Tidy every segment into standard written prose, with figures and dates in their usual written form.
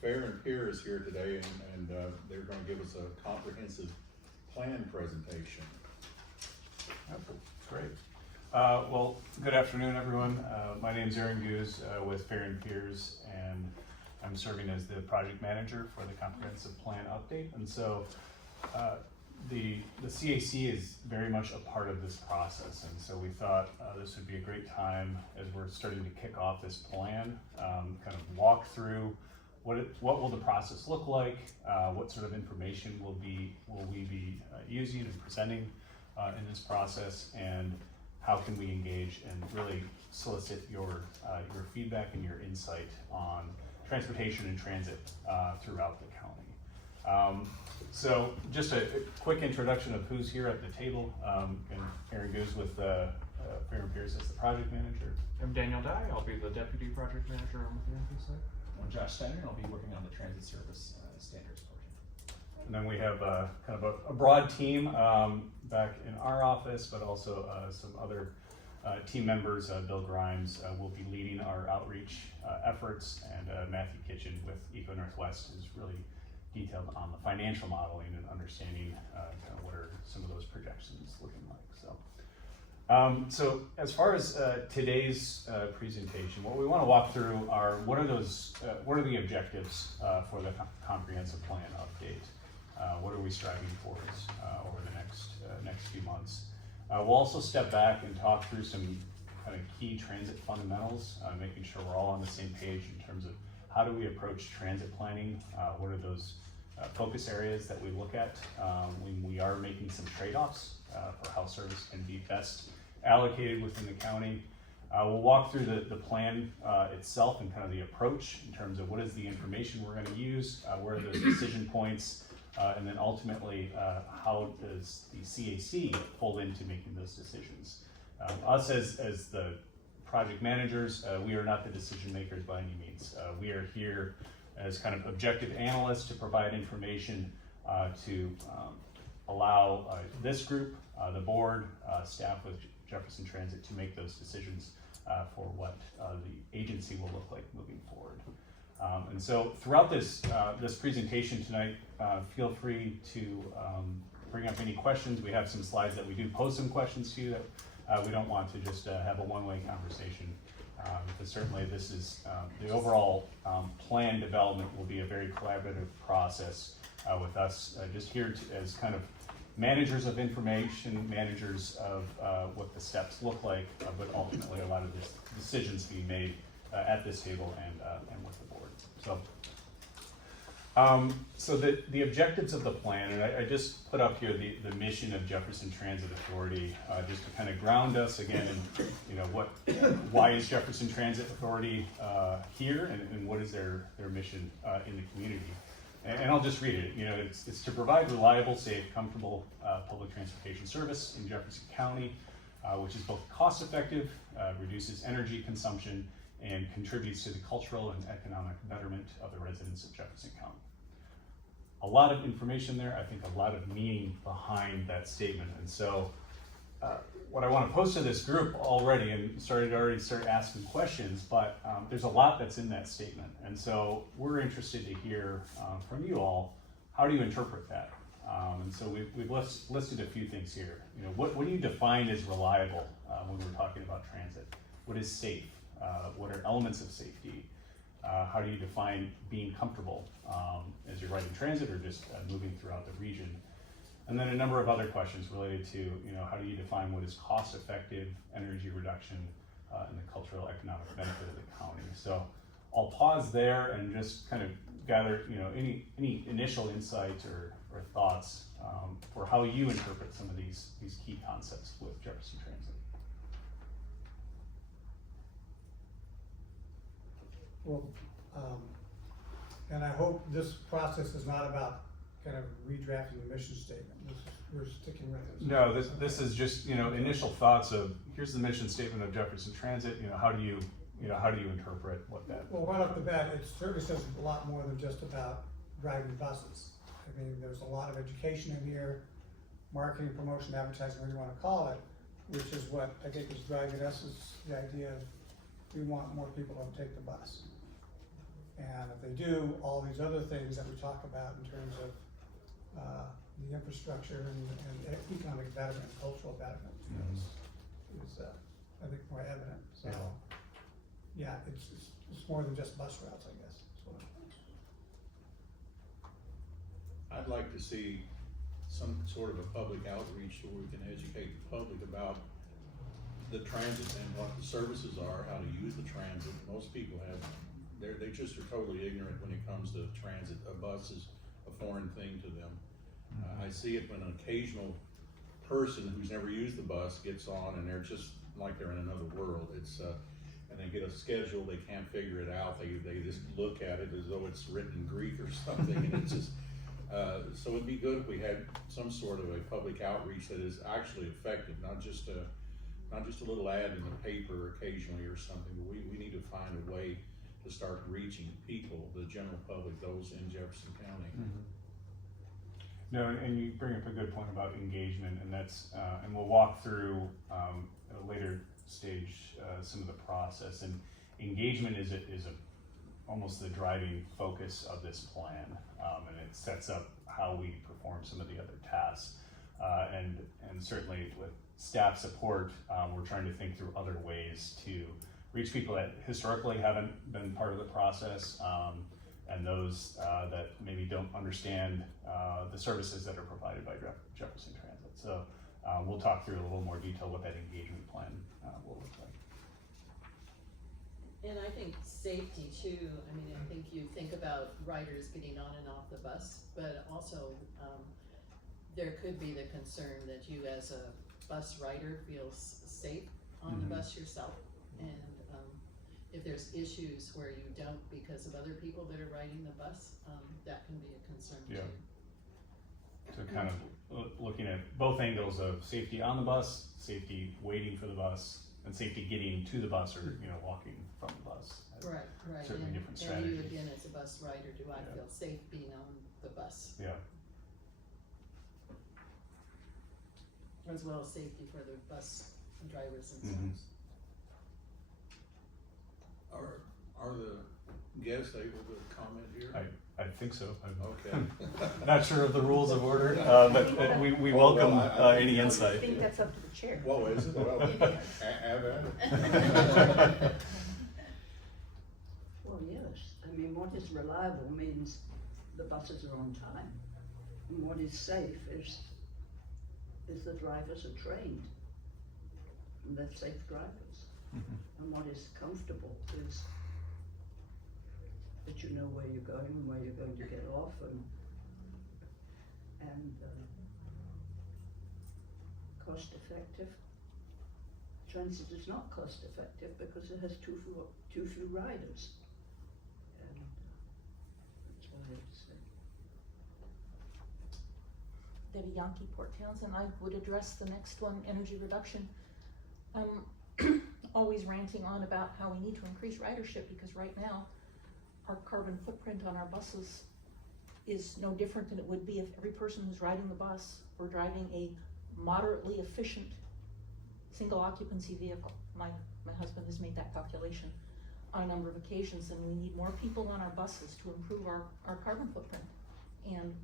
Fair and Peer is here today, and they're going to give us a comprehensive plan presentation. Great. Well, good afternoon, everyone. My name is Aaron Goose with Fair and Peers, and I'm serving as the project manager for the comprehensive plan update. And so the CAC is very much a part of this process, and so we thought this would be a great time as we're starting to kick off this plan, kind of walk through what will the process look like, what sort of information will we be using and presenting in this process, and how can we engage and really solicit your feedback and your insight on transportation and transit throughout the county. So just a quick introduction of who's here at the table. And Aaron Goose with Fair and Peers as the project manager. I'm Daniel Dye. I'll be the deputy project manager on the Fair side. I'm Josh Steiner, and I'll be working on the transit service standards portion. And then we have kind of a broad team back in our office, but also some other team members. Bill Grimes will be leading our outreach efforts, and Matthew Kitchen with Eco Northwest is really detailed on the financial modeling and understanding kind of what are some of those projections looking like. So as far as today's presentation, what we want to walk through are what are the objectives for the comprehensive plan update. What are we striving towards over the next few months? We'll also step back and talk through some kind of key transit fundamentals, making sure we're all on the same page in terms of how do we approach transit planning. What are those focus areas that we look at when we are making some trade-offs for how service can be best allocated within the county. We'll walk through the plan itself and kind of the approach in terms of what is the information we're going to use, where are those decision points, and then ultimately how does the CAC fold into making those decisions. Us as the project managers, we are not the decision makers by any means. We are here as kind of objective analysts to provide information to allow this group, the board, staff with Jefferson Transit to make those decisions for what the agency will look like moving forward. And so throughout this presentation tonight, feel free to bring up any questions. We have some slides that we do pose some questions to that we don't want to just have a one-way conversation. Because certainly this is the overall plan development will be a very collaborative process with us just here as kind of managers of information, managers of what the steps look like, but ultimately a lot of this decisions being made at this table and with the board. So the objectives of the plan, and I just put up here the mission of Jefferson Transit Authority, just to kind of ground us again in why is Jefferson Transit Authority here, and what is their mission in the community. And I'll just read it. It's to provide reliable, safe, comfortable public transportation service in Jefferson County, which is both cost-effective, reduces energy consumption, and contributes to the cultural and economic betterment of the residents of Jefferson County. A lot of information there, I think a lot of meaning behind that statement. And so what I want to pose to this group already, and start asking questions, but there's a lot that's in that statement. And so we're interested to hear from you all, how do you interpret that? And so we've listed a few things here. What do you define as reliable when we're talking about transit? What is safe? What are elements of safety? How do you define being comfortable as you're riding transit or just moving throughout the region? And then a number of other questions related to, how do you define what is cost-effective, energy reduction, and the cultural economic benefit of the county? So I'll pause there and just kind of gather, any initial insights or thoughts for how you interpret some of these key concepts with Jefferson Transit. Well, and I hope this process is not about kind of redrafting the mission statement. We're sticking with it. No, this is just initial thoughts of here's the mission statement of Jefferson Transit. How do you interpret what that? Well, right off the bat, it certainly says a lot more than just about driving buses. I mean, there's a lot of education in here, marketing, promotion, advertising, whatever you want to call it, which is what I think is driving us, is the idea of we want more people to take the bus. And if they do, all these other things that we talk about in terms of, the infrastructure and economic betterment, cultural betterment, is, I think, more evident, so. Yeah, it's more than just bus routes, I guess, so. I'd like to see some sort of a public outreach where we can educate the public about the transit and what the services are, how to use the transit. Most people they just are totally ignorant when it comes to transit. A bus is a foreign thing to them. I see it when an occasional person who's never used the bus gets on and they're just like they're in another world. And they get a schedule, they can't figure it out. They just look at it as though it's written in Greek or something, and it's just, so it'd be good if we had some sort of a public outreach that is actually effective, not just a little ad in the paper occasionally or something, but we need to find a way to start reaching people, the general public, those in Jefferson County. No, and you bring up a good point about engagement, and that's, and we'll walk through, at a later stage, some of the process, and engagement is almost the driving focus of this plan, and it sets up how we perform some of the other tasks, and certainly with staff support, we're trying to think through other ways to reach people that historically haven't been part of the process, and those that maybe don't understand the services that are provided by Jefferson Transit. So we'll talk through in a little more detail what that engagement plan will look like. And I think safety too, I mean, I think you think about riders getting on and off the bus, but also there could be the concern that you as a bus rider feels safe on the bus yourself. And if there's issues where you don't because of other people that are riding the bus, that can be a concern too. So kind of looking at both angles of safety on the bus, safety waiting for the bus, and safety getting to the bus or, walking from the bus. Right. Certainly different And strategies. you again, as a bus rider, do I feel safe being on the bus? Yeah. As well as safety for the bus drivers themselves. Are the guests able to comment here? I think so. I'm Okay. not sure of the rules of order, but we welcome Well, any I insight. think that's up to the chair. Whoa, is it? Well, It is. have at it. Well, yes. I mean, what is reliable means the buses are on time. And what is safe is the drivers are trained. And they're safe drivers. And what is comfortable is that you know where you're going and where you're going to get off and cost effective. Transit is not cost effective because it has too few riders. And that's what I have to say. Debbie Yankee, Port Townsend, I would address the next one, energy reduction. Always ranting on about how we need to increase ridership because right now our carbon footprint on our buses is no different than it would be if every person who's riding the bus were driving a moderately efficient single occupancy vehicle. My husband has made that calculation on a number of occasions, and we need more people on our buses to improve our carbon footprint. And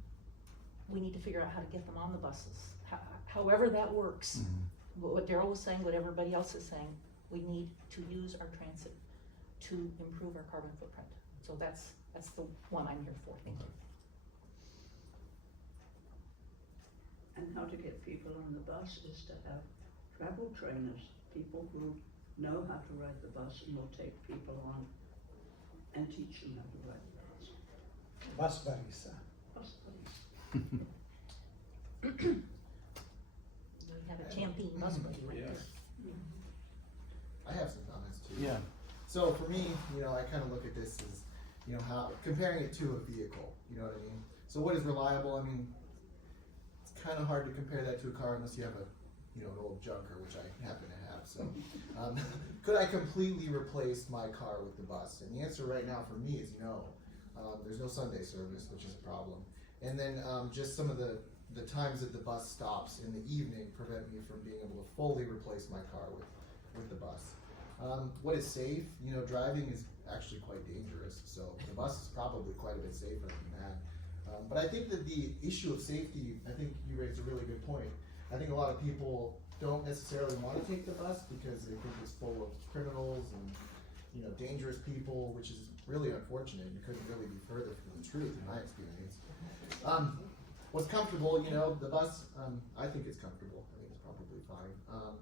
we need to figure out how to get them on the buses. However that works, what Daryl was saying, what everybody else is saying, we need to use our transit to improve our carbon footprint. So that's the one I'm here for. Thank you. And how to get people on the bus is to have travel trainers, people who know how to ride the bus and will take people on and teach them how to ride the bus. Bus buddies, Bus buddies. We have a champion bus buddy right there. Yes. I have some comments too. Yeah. So for me, I kind of look at this as, how comparing it to a vehicle. You know what I mean? So what is reliable? I mean, it's kind of hard to compare that to a car unless you have an old junker, which I happen to have. So, could I completely replace my car with the bus? And the answer right now for me is no. There's no Sunday service, which is a problem. And then just some of the times that the bus stops in the evening prevent me from being able to fully replace my car with the bus. What is safe? You know, driving is actually quite dangerous, so the bus is probably quite a bit safer than that. But I think that the issue of safety, I think you raised a really good point. I think a lot of people don't necessarily want to take the bus because they think it's full of criminals and, you know, dangerous people, which is really unfortunate. You couldn't really be further from the truth in my experience. What's comfortable, you know, the bus, I think it's comfortable. I think it's probably fine.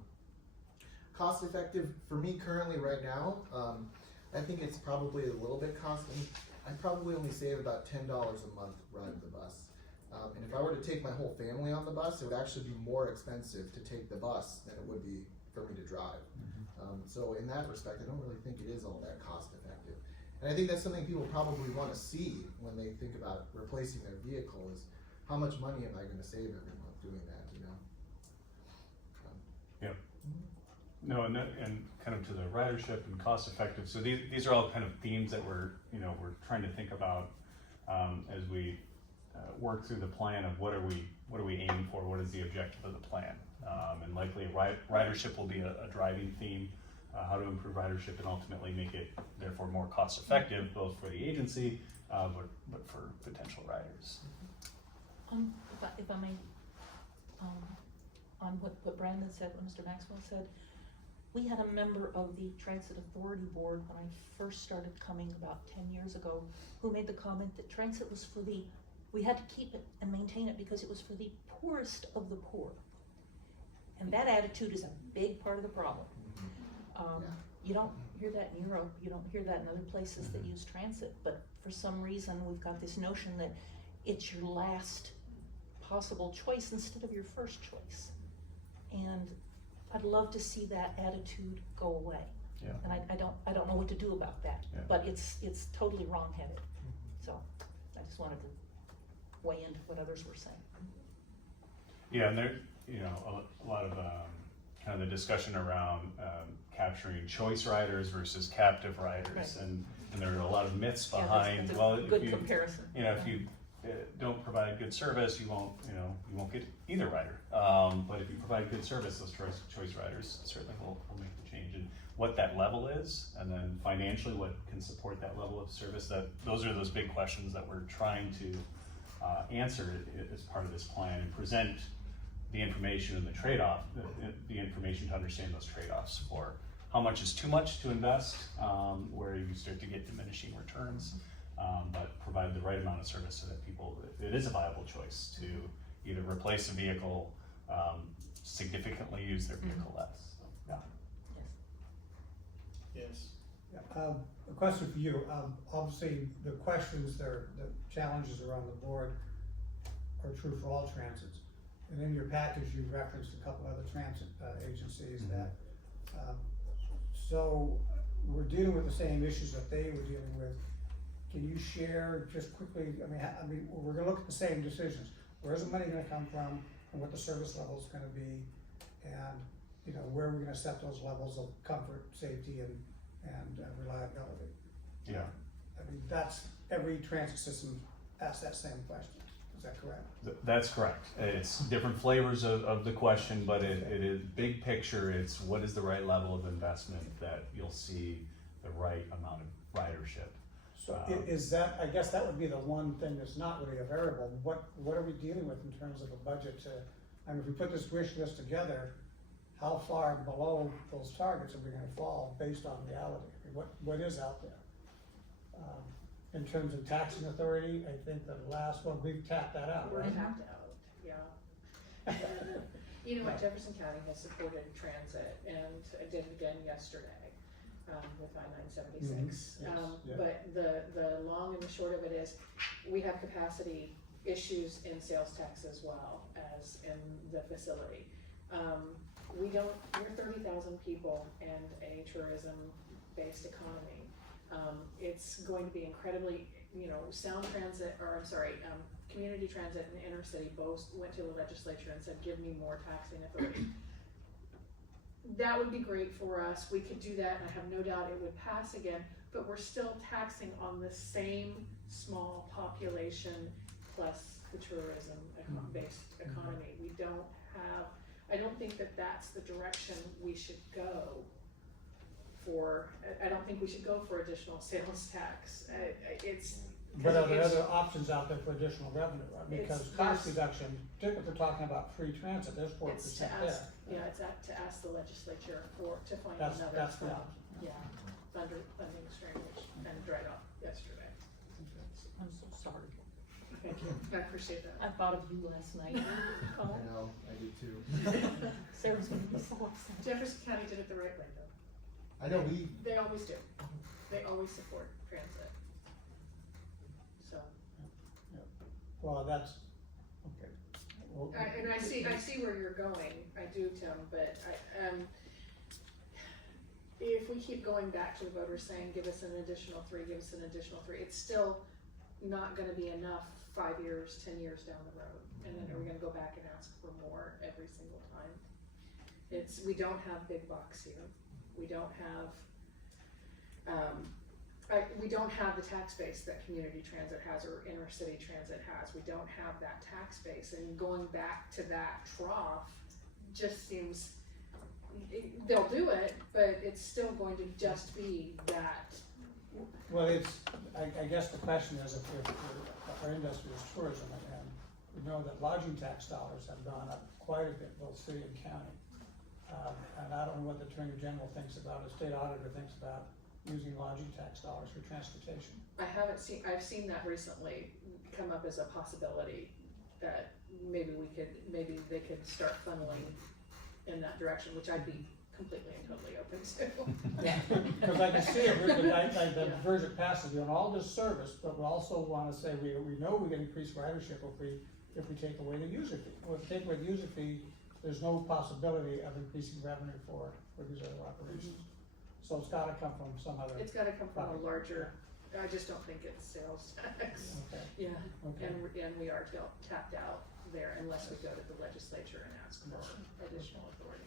Cost effective for me currently right now, I think it's probably a little bit costly. I probably only save about $10 a month riding the bus. And if I were to take my whole family on the bus, it would actually be more expensive to take the bus than it would be for me to drive. So in that respect, I don't really think it is all that cost effective. And I think that's something people probably want to see when they think about replacing their vehicle is how much money am I going to save every month doing that, you know? Yep. No, and kind of to the ridership and cost effective. So these are all kind of themes that we're trying to think about as we work through the plan of what are we aiming for? What is the objective of the plan? And likely ridership will be a driving theme. How to improve ridership and ultimately make it therefore more cost effective, both for the agency, but for potential riders. If I may, on what Brandon said, what Mr. Maxwell said, we had a member of the Transit Authority Board when I first started coming about 10 years ago, who made the comment that transit was we had to keep it and maintain it because it was for the poorest of the poor. And that attitude is a big part of the problem. You don't hear that in Europe, you don't hear that in other places that use transit, but for some reason we've got this notion that it's your last possible choice instead of your first choice. And I'd love to see that attitude go away. Yeah. And I don't know what to do about that, Yeah. but it's totally wrong-headed. So I just wanted to weigh into what others were saying. Yeah, and there, a lot of kind of the discussion around capturing choice riders versus captive riders, Right. and there are a lot of myths Yeah, behind. that's Well, a if good you, comparison. if you don't provide good service, you won't get either rider. But if you provide good service, those choice riders certainly will make the change. And what that level is, and then financially what can support that level of service, those are those big questions that we're trying to answer as part of this plan and present the information and the trade-off, the information to understand those trade-offs for how much is too much to invest, where you start to get diminishing returns, but provide the right amount of service so that it is a viable choice to either replace a vehicle, significantly use their vehicle less. So, yeah. Yes. Yeah, a question for you. Obviously, the questions, the challenges around the board are true for all transits. And in your package, you referenced a couple other transit agencies that, so we're dealing with the same issues that they were dealing with. Can you share just quickly, I mean, we're gonna look at the same decisions. Where's the money gonna come from and what the service level is gonna be? And, where are we gonna set those levels of comfort, safety, and reliability? Yeah. I mean, that's, every transit system asks that same question. Is that correct? That's correct. It's different flavors of the question, but it is big picture. It's what is the right level of investment that you'll see the right amount of ridership. So is that, I guess that would be the one thing that's not really a variable. What are we dealing with in terms of a budget if we put this wish list together, how far below those targets are we gonna fall based on reality? I mean, what is out there? In terms of taxing authority, I think the last one, we've tapped that out, We're right? tapped out, yeah. You know what, Jefferson County has supported transit, and I did it again yesterday, with I-976. Yes, yeah. But the long and the short of it is, we have capacity issues in sales tax as well as in the facility. We're 30,000 people and a tourism-based economy. It's going to be incredibly, sound transit, community transit and inner city both went to the legislature and said, give me more taxing authority. That would be great for us. We could do that, and I have no doubt it would pass again, but we're still taxing on the same small population plus the tourism based economy. I don't think that that's the direction we should go for, I don't think we should go for additional sales tax. It's. But are there it's- other options out there for additional revenue? Because It's- cost there's- reduction, particularly if we're talking about free transit, there's 4% It's to there. ask, yeah, to ask the legislature to find That's another. the option. Yeah, funding stream, which kind of dried off yesterday. I'm so sorry. Thank you, I appreciate I that. thought of you last night. I know, I do too. Sarah's gonna be so upset. Jefferson County did it the right way though. I know we, They always do. They always support transit. So, Well, that's, okay. Well, and I see where you're going, I do, Tim, but if we keep going back to the voters saying, give us an additional 3, give us an additional 3, it's still not gonna be enough 5 years, 10 years down the road. And then are we gonna go back and ask for more every single time? We don't have big bucks here. We don't have, we don't have the tax base that community transit has or inner city transit has. We don't have that tax base, and going back to that trough just seems, they'll do it, but it's still going to just be that. Well, I guess the question is if our industry is tourism, and we know that lodging tax dollars have gone up quite a bit, both city and county. And I don't know what the Attorney General thinks about, the state auditor thinks about using lodging tax dollars for transportation. I've seen that recently come up as a possibility that maybe they could start funneling in that direction, which I'd be completely and totally open to. Yeah. Because I can see it, the version passes, on all this service, but we also wanna say, we know we can increase ridership if we take away the user fee. Well, if we take away the user fee, there's no possibility of increasing revenue for these other operations. So it's gotta come from some other. It's gotta come from a larger, I just don't think it's sales tax. Okay, Yeah, okay. and we are tapped out there unless we go to the legislature and ask for additional authority.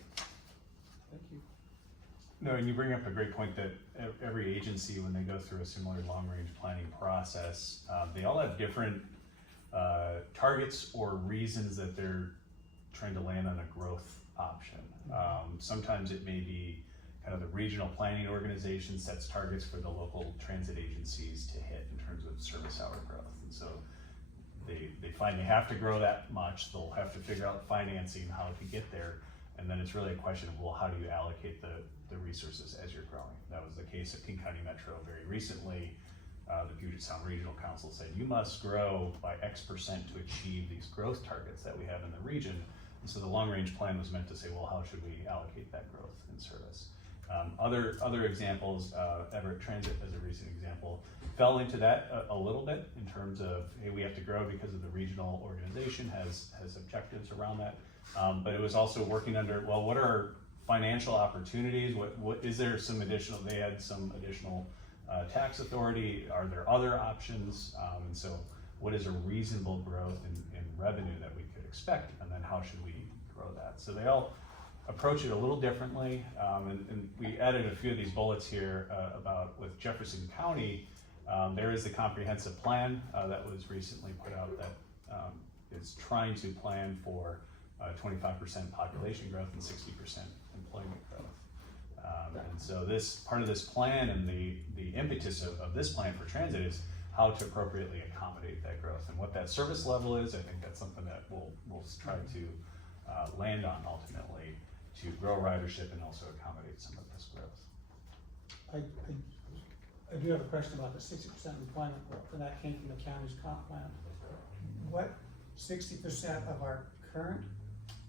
Thank you. No, and you bring up a great point that every agency, when they go through a similar long-range planning process, they all have different targets or reasons that they're trying to land on a growth option. Sometimes it may be kind of the regional planning organization sets targets for the local transit agencies to hit in terms of service hour growth. And so they find they have to grow that much, they'll have to figure out financing, how to get there. And then it's really a question of, well, how do you allocate the resources as you're growing? That was the case at King County Metro very recently. The Puget Sound Regional Council said, you must grow by X% to achieve these growth targets that we have in the region. And so the long range plan was meant to say, well, how should we allocate that growth in service? Other examples, Everett Transit as a recent example, fell into that a little bit in terms of, hey, we have to grow because of the regional organization has objectives around that. But it was also working under, well, what are financial opportunities? What is there some additional, they had some additional tax authority? Are there other options? And so what is a reasonable growth in revenue that we could expect? And then how should we grow that? So they all approach it a little differently. And we added a few of these bullets here about with Jefferson County. There is the comprehensive plan that was recently put out that is trying to plan for 25% population growth and 60% employment growth. And so this part of this plan and the impetus of this plan for transit is how to appropriately accommodate that growth. And what that service level is, I think that's something that we'll try to land on ultimately to grow ridership and also accommodate some of this growth. I do have a question about the 60% employment growth, and that came from the county's comp plan. What, 60% of our current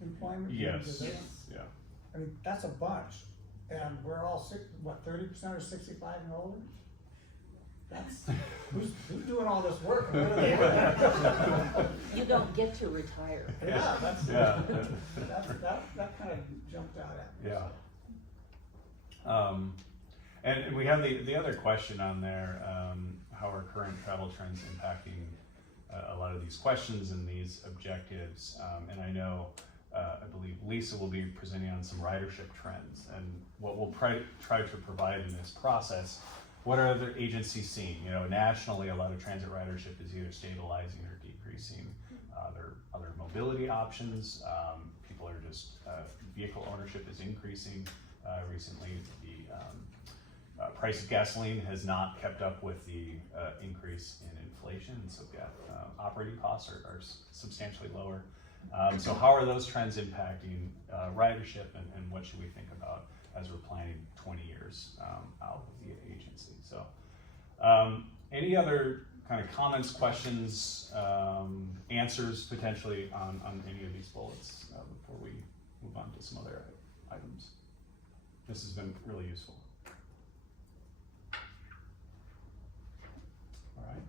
employment? Yes, Yes. yeah. I mean, that's a bunch, and we're all 30% are 65 and older? That's, who's doing all this work? You don't get to retire. Yeah, that's, Yeah. that kind of jumped out at me. Yeah. And we have the other question on there, how are current travel trends impacting a lot of these questions and these objectives? And I know, I believe Lisa will be presenting on some ridership trends, and what we'll try to provide in this process. What are other agencies seeing? You know, nationally, a lot of transit ridership is either stabilizing or decreasing. There are other mobility options. People are just, vehicle ownership is increasing. Recently, price of gasoline has not kept up with the increase in inflation, and so operating costs are substantially lower. So how are those trends impacting ridership, and what should we think about as we're planning 20 years out with the agency? So any other kind of comments, questions, answers potentially on any of these bullets before we move on to some other items? This has been really useful. All right.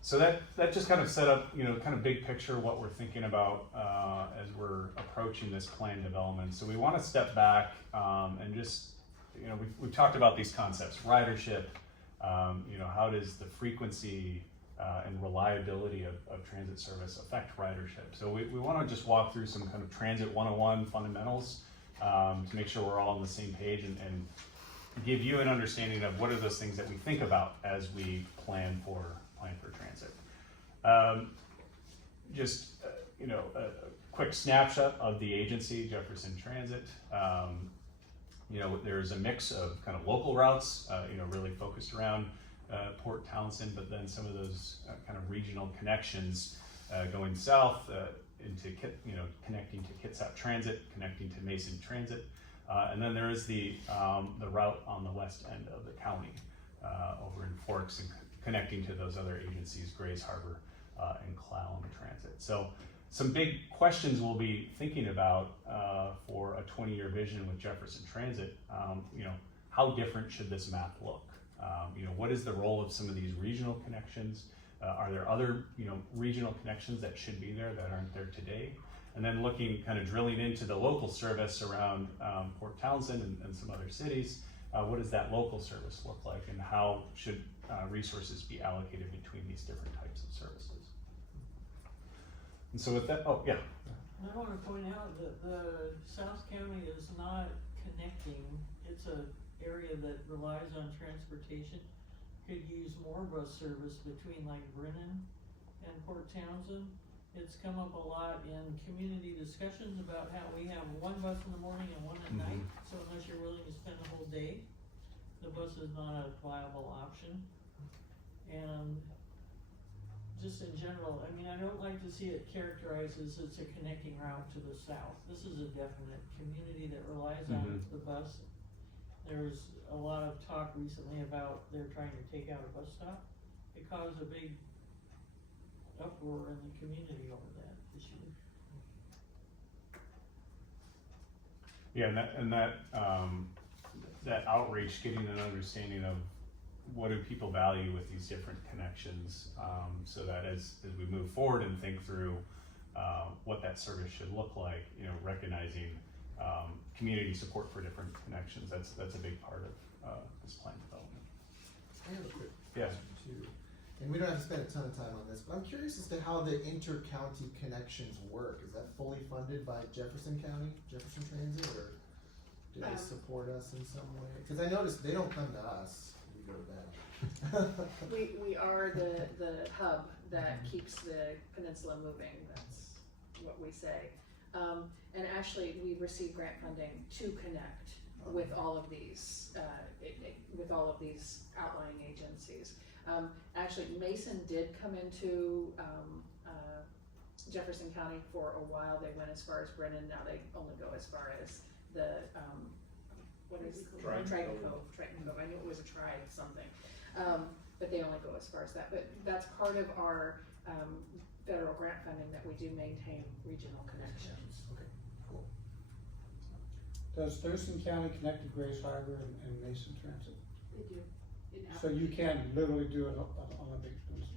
So that just kind of set up, kind of big picture what we're thinking about as we're approaching this plan development. So we want to step back and just, we've talked about these concepts, ridership, how does the frequency and reliability of transit service affect ridership? So we want to just walk through some kind of transit 101 fundamentals to make sure we're all on the same page and give you an understanding of what are those things that we think about as we plan for transit. A quick snapshot of the agency, Jefferson Transit. There's a mix of kind of local routes, really focused around Port Townsend, but then some of those kind of regional connections going south into connecting to Kitsap Transit, connecting to Mason Transit, and then there is the route on the west end of the county over in Forks and connecting to those other agencies, Grays Harbor and Clallam Transit. So some big questions we'll be thinking about for a 20-year vision with Jefferson Transit. How different should this map look? What is the role of some of these regional connections? Are there other regional connections that should be there that aren't there today? And then drilling into the local service around Port Townsend and some other cities. What does that local service look like, and how should resources be allocated between these different types of services? And so with that, I want to point out that the South County is not connecting. It's an area that relies on transportation. Could use more bus service between like Brennan and Port Townsend. It's come up a lot in community discussions about how we have one bus in the morning and one at night. So unless you're willing to spend the whole day, the bus is not a viable option. And just in general, I don't like to see it characterized as it's a connecting route to the south. This is a definite community that relies on the bus. There's a lot of talk recently about they're trying to take out a bus stop. It caused a big uproar in the community over that issue. Yeah, and that outreach, getting an understanding of what do people value with these different connections, so that as we move forward and think through what that service should look like, recognizing community support for different connections, that's a big part of this plan development. I have a quick Yeah. question too. And we don't have to spend a ton of time on this, but I'm curious as to how the inter-county connections work. Is that fully funded by Jefferson County, Jefferson Transit, or do they support us in some way? Because I noticed they don't come to us, we go to them. We are the hub that keeps the peninsula moving, that's what we say. And actually, we receive grant funding to connect with all of these, outlying agencies. Actually, Mason did come into Jefferson County for a while. They went as far as Brennan. Now they only go as far as the Triton Cove. I knew it was a tribe something, but they only go as far as that. But that's part of our federal grant funding, that we do maintain regional connections. Okay, cool. Does Thurston County connect to Grays Harbor and Mason Transit? They do. So you can literally do it on a big boost.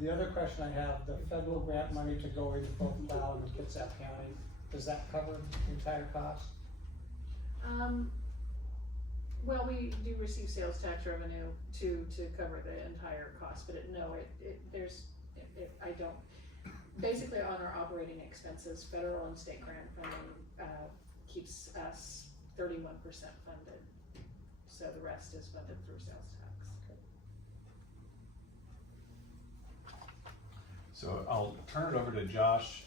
The other question I have, the federal grant money to go into both Clallam and Kitsap County, does that cover the entire cost? Well, we do receive sales tax revenue to cover the entire cost, but basically on our operating expenses, federal and state grant funding keeps us 31% funded. So the rest is funded through sales tax. So I'll turn it over to Josh,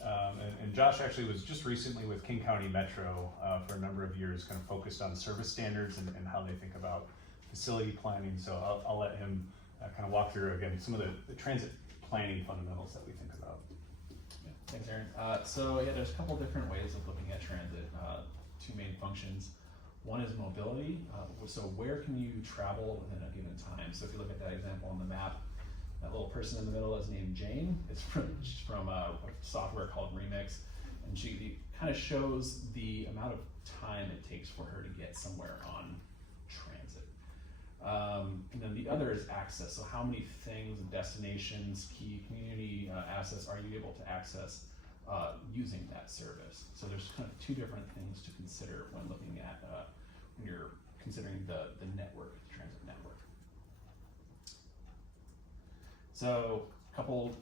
and Josh actually was just recently with King County Metro for a number of years, kind of focused on service standards and how they think about facility planning. So I'll let him kind of walk through again some of the transit planning fundamentals that we think about. Yeah, thanks, Aaron. So yeah, there's a couple different ways of looking at transit. Two main functions. One is mobility. So where can you travel within a given time? So if you look at that example on the map, that little person in the middle is named Jane. It's from a software called Remix, and she kind of shows the amount of time it takes for her to get somewhere on transit. And then the other is access. So how many things, destinations, key community assets are you able to access using that service? So there's kind of two different things to consider when looking at when you're considering the network, the transit network. So a couple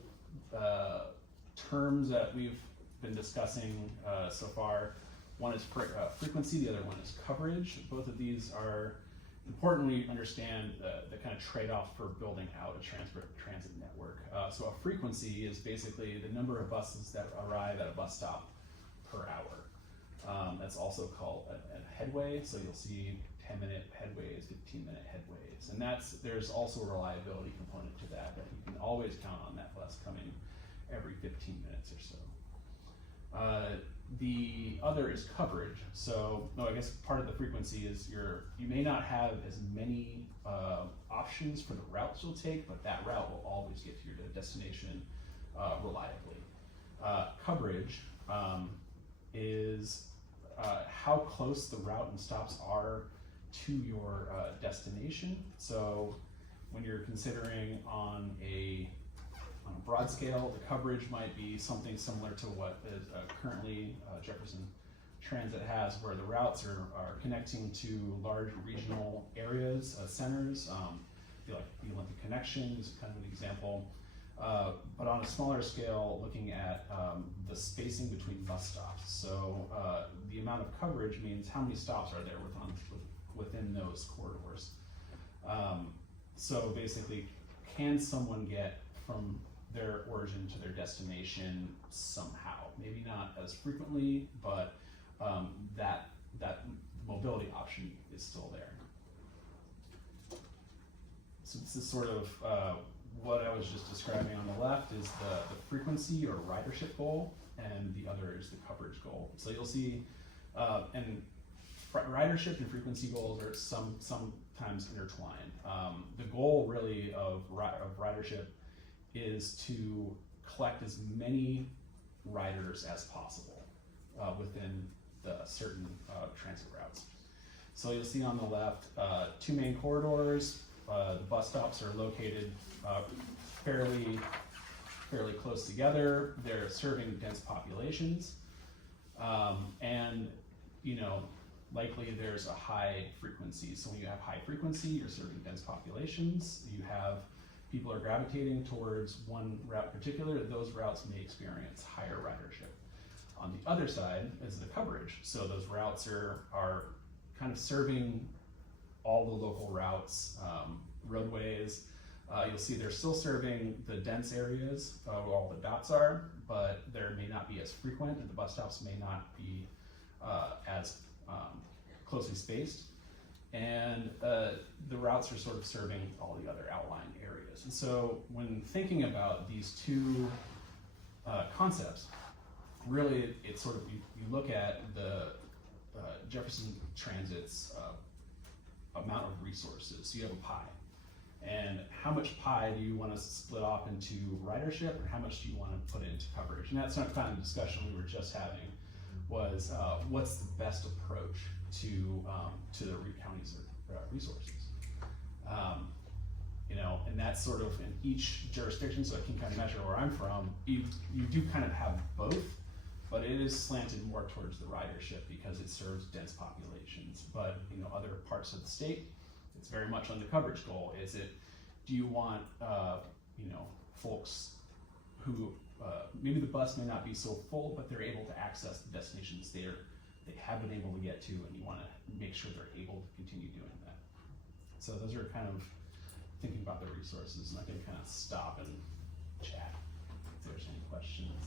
terms that we've been discussing so far. One is frequency, the other one is coverage. Both of these are important when you understand the kind of trade-off for building out a transit network. So a frequency is basically the number of buses that arrive at a bus stop per hour. That's also called a headway, so you'll see 10-minute headways, 15-minute headways, and there's also a reliability component to that you can always count on that bus coming every 15 minutes or so. The other is coverage. So, I guess part of the frequency is you may not have as many options for the routes you'll take, but that route will always get to your destination reliably. Coverage is how close the route and stops are to your destination. So when you're considering on a broad scale, the coverage might be something similar to what is currently Jefferson Transit has, where the routes are connecting to large regional areas, centers. Like the Olympic Connection is kind of an example. But on a smaller scale, looking at the spacing between bus stops. So the amount of coverage means how many stops are there within those corridors. So basically, can someone get from their origin to their destination somehow? Maybe not as frequently, but that mobility option is still there. So this is sort of what I was just describing. On the left is the frequency or ridership goal, and the other is the coverage goal. So you'll see, and ridership and frequency goals are sometimes intertwined. The goal really of ridership is to collect as many riders as possible within the certain transit routes. So you'll see on the left two main corridors. The bus stops are located fairly close together. They're serving dense populations, and likely there's a high frequency. So when you have high frequency, you're serving dense populations. You have people are gravitating towards one route in particular. Those routes may experience higher ridership. On the other side is the coverage. So those routes are kind of serving all the local routes, roadways. You'll see they're still serving the dense areas where all the dots are, but there may not be as frequent, and the bus stops may not be as closely spaced. And the routes are sort of serving all the other outlying areas. And so when thinking about these two concepts, really it's sort of, you look at the Jefferson Transit's amount of resources. So you have a pie. And how much pie do you want to split off into ridership, or how much do you want to put into coverage? And that's not kind of discussion we were just having, was what's the best approach to the county's resources. And that's sort of in each jurisdiction. So at King County Metro, where I'm from, you do kind of have both, but it is slanted more towards the ridership because it serves dense populations. But other parts of the state, it's very much on the coverage goal. Do you want folks who maybe the bus may not be so full, but they're able to access the destinations they have been able to get to, and you want to make sure they're able to continue doing that. So those are kind of thinking about the resources, and I can kind of stop and chat. if there's any questions.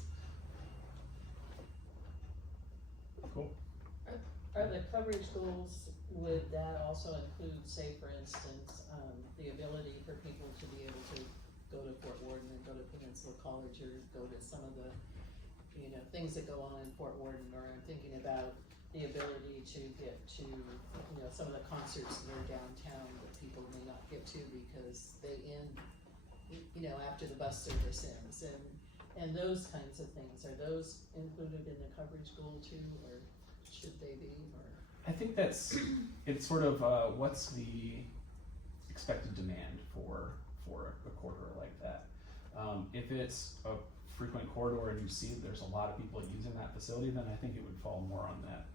Cool. Are the coverage goals, would that also include, say, for instance, the ability for people to be able to go to Fort Worden and go to Peninsula College or go to some of the, you know, things that go on in Fort Worden, or I'm thinking about the ability to get to, you know, some of the concerts that are downtown that people may not get to because they end, you know, after the bus service ends, and those kinds of things, are those included in the coverage goal too, or should they be, or? I think it's sort of what's the expected demand for a corridor like that. If it's a frequent corridor and you see that there's a lot of people using that facility, then I think it would fall more on that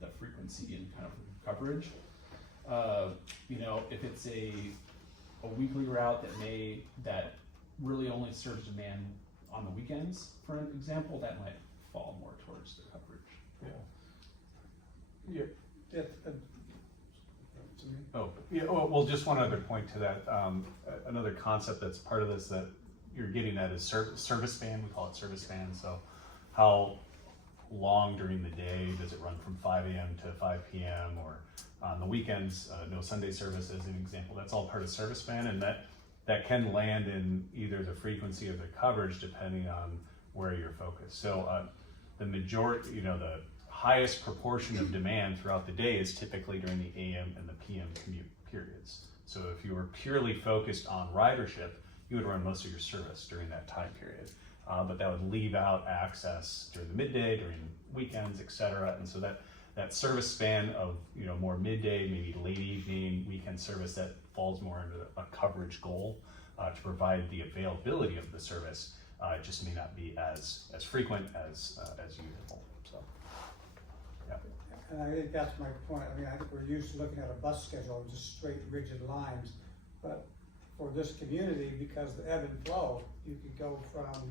the frequency and kind of coverage. You know, if it's a weekly route that really only serves demand on the weekends, for an example, that might fall more towards the coverage. Yeah. To me. Oh, yeah, well, just one other point to that, another concept that's part of this that you're getting at is service span, we call it service span, so how long during the day does it run from 5 a.m. to 5 p.m. or on the weekends, no Sunday service as an example, that's all part of service span, and that can land in either the frequency or the coverage depending on where you're focused. So the majority, you know, the highest proportion of demand throughout the day is typically during the AM and the PM commute periods. So if you were purely focused on ridership, you would run most of your service during that time period. But that would leave out access during the midday, during weekends, et cetera. And so that service span of, you know, more midday, maybe late evening, weekend service, that falls more into a coverage goal to provide the availability of the service. It just may not be as frequent as usual. So, yeah. And I think that's my point. I mean, I think we're used to looking at a bus schedule with just straight, rigid lines. But for this community, because the ebb and flow, you could go from,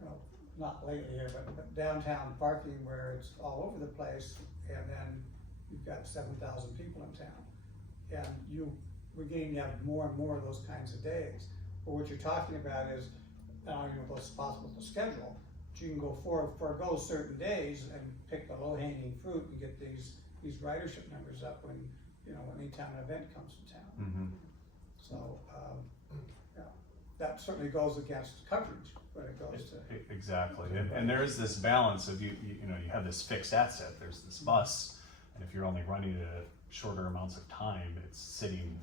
you know, not lately here, but downtown parking where it's all over the place, and then you've got 7,000 people in town. And we're getting to have more and more of those kinds of days. But what you're talking about is, I don't even know if it's possible to schedule, but you can go forego certain days and pick the low-hanging fruit and get these ridership numbers up when, you know, anytime an event comes to town. Mm-hmm. So, yeah, that certainly goes against coverage, but it goes to. Exactly, and there is this balance of you know, you have this fixed asset, there's this bus, and if you're only running it at shorter amounts of time, it's sitting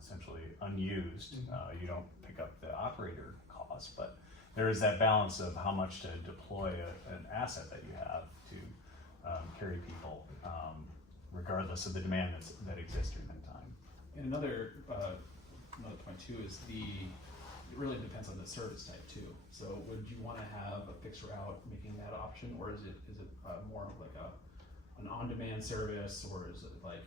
essentially unused. You don't pick up the operator cost, but there is that balance of how much to deploy an asset that you have to carry people, regardless of the demand that exists during that time. And another point too is it really depends on the service type too. So would you want to have a fixed route making that option, or is it more of like an on-demand service, or is it like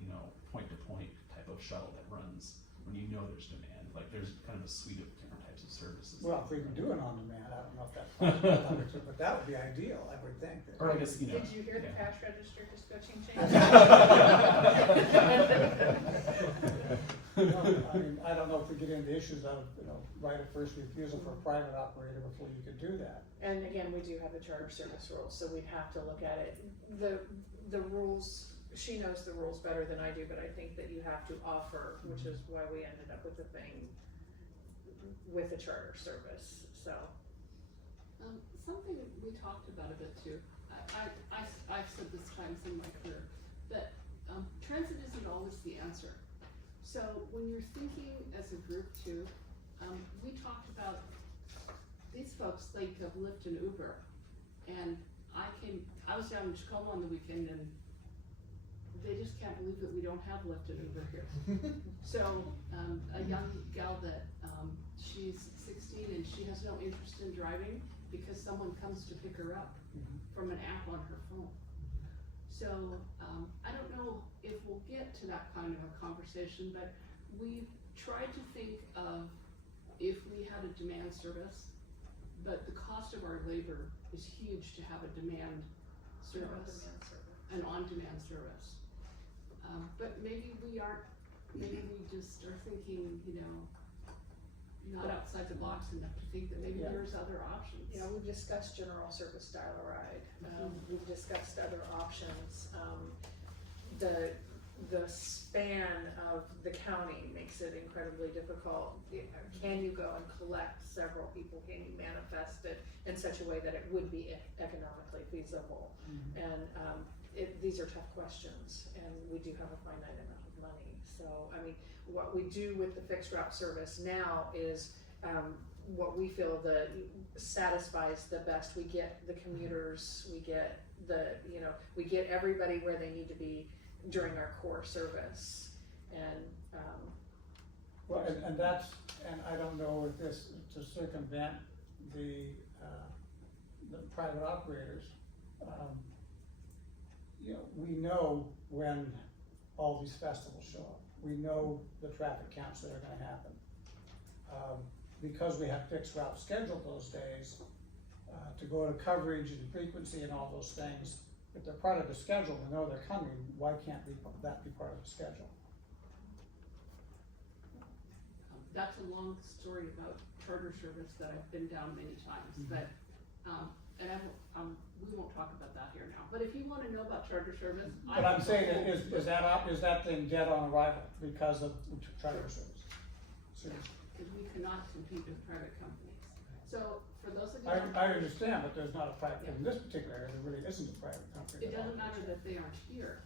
you know, point-to-point type of shuttle that runs when you know there's demand? Like there's kind of a suite of different types of services. Well, if we can do it on demand, I don't know if that's possible, but that would be ideal, I would think. Or I guess, you know. Did you hear the yeah. cash register just go ching ching? No, I mean, I don't know if we get into issues of, you know, right of first refusal for a private operator before you could do that. And again, we do have the charter service rules, so we'd have to look at it. The rules, she knows the rules better than I do, but I think that you have to offer, which is why we ended up with the thing with the charter service, so. Something we talked about a bit too, I've said this times in my career, that transit isn't always the answer. So when you're thinking as a group too, we talked about these folks think of Lyft and Uber, and I was down in Tacoma on the weekend, and they just can't believe that we don't have Lyft and Uber here. So a young gal that she's 16 and she has no interest in driving because someone comes to pick her up from an app on her phone. So I don't know if we'll get to that kind of a conversation, but we've tried to think of if we had a demand service, but the cost of our labor is huge to have a demand service, an on-demand service. But maybe we just are thinking, you know, not outside the box enough to think that maybe Yeah. there's other options. You know, we've discussed general service dial-a-ride, we've discussed other options. The span of the county makes it incredibly difficult. Can you go and collect several people? Can you manifest it in such a way that it would be economically feasible? And these are tough questions, and we do have a finite amount of money. So, I mean, what we do with the fixed route service now is what we feel that satisfies the best. We get the commuters, we get we get everybody where they need to be during our core service. And Well, and that's, and I don't know if this, to circumvent the private operators, you know, we know when all these festivals show up. We know the traffic counts that are gonna happen. Because we have fixed route scheduled those days, to go to coverage and frequency and all those things, if they're part of the schedule, we know they're coming, why can't that be part of the schedule? That's a long story about charter service that I've been down many times, but, and we won't talk about that here now. But if you wanna know about charter service, But I'm saying, is that thing dead on arrival because of charter service? Seriously. because we cannot compete with private companies. So, for those of you. I understand, but there's not a private, in this particular area, there really isn't a private company. It doesn't matter that they aren't here.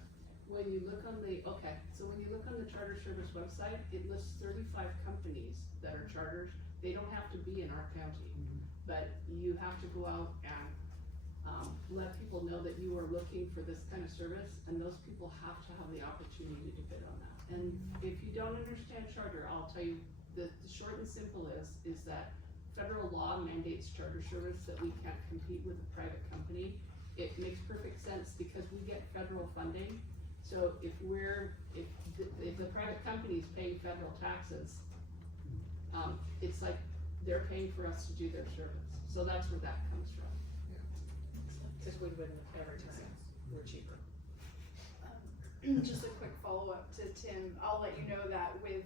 When you look on the, so when you look on the charter service website, it lists 35 companies that are charters. They don't have to be in our county, but you have to go out and let people know that you are looking for this kind of service, and those people have to have the opportunity to bid on that. And if you don't understand charter, I'll tell you, the short and simple is that federal law mandates charter service, that we can't compete with a private company. It makes perfect sense because we get federal funding. So if the private company is paying federal taxes, it's like they're paying for us to do their service. So that's where that comes from. because we wouldn't every time, we're cheaper. Just a quick follow-up to Tim, I'll let you know that with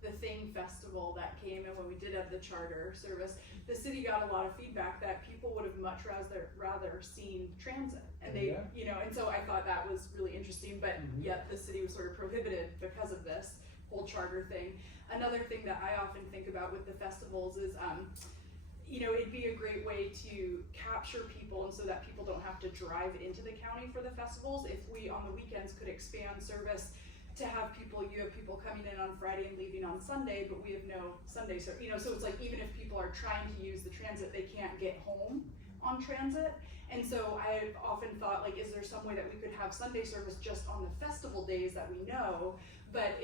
the Thing Festival that came, and when we did have the charter service, the city got a lot of feedback that people would have much rather seen transit. And they, you know, and so I thought that was really interesting, but yet the city was sort of prohibited because of this whole charter thing. Another thing that I often think about with the festivals is, you know, it'd be a great way to capture people, and so that people don't have to drive into the county for the festivals. If we on the weekends could expand service to have people, you have people coming in on Friday and leaving on Sunday, but we have no Sunday service, you know, so it's like even if people are trying to use the transit, they can't get home on transit. And so I've often thought, like, is there some way that we could have Sunday service just on the festival days that we know, but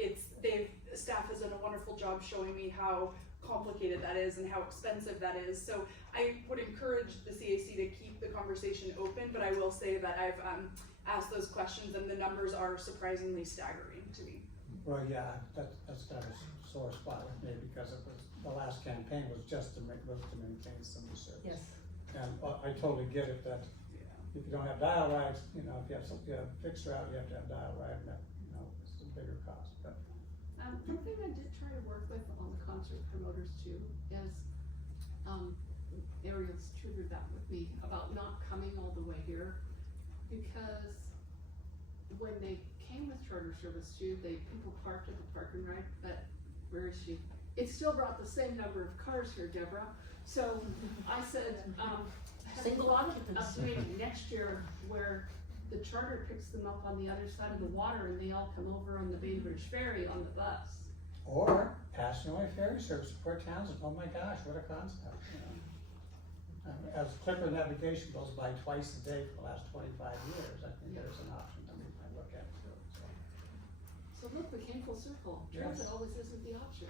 staff has done a wonderful job showing me how complicated that is and how expensive that is. So I would encourage the CAC to keep the conversation open, but I will say that I've asked those questions and the numbers are surprisingly staggering to me. Well, yeah, that's kind of a sore spot with me because it was, the last campaign was just to maintain some service. Yes. And I totally get it that if you don't have dial rides, you know, if you have fixed route, you have to have dial ride, and that, you know, it's a bigger cost, but. One thing I did try to work with on the concert promoters too is, Ariel's triggered that with me about not coming all the way here, because when they came with charter service too, people parked at the park and ride, but where is she? It still brought the same number of cars here, Deborah. So I said, have you thought of doing next year where the charter picks them up on the other side of the water and they all come over on the Bainbridge Ferry on the bus? Or Passion Away Ferry Service, Port Townsend, oh my gosh, what a concept, you know. As Clipper Navigation goes by twice a day for the last 25 years, I think there's an option that we might look at too, so. So look, we came full circle. Transit always isn't the option.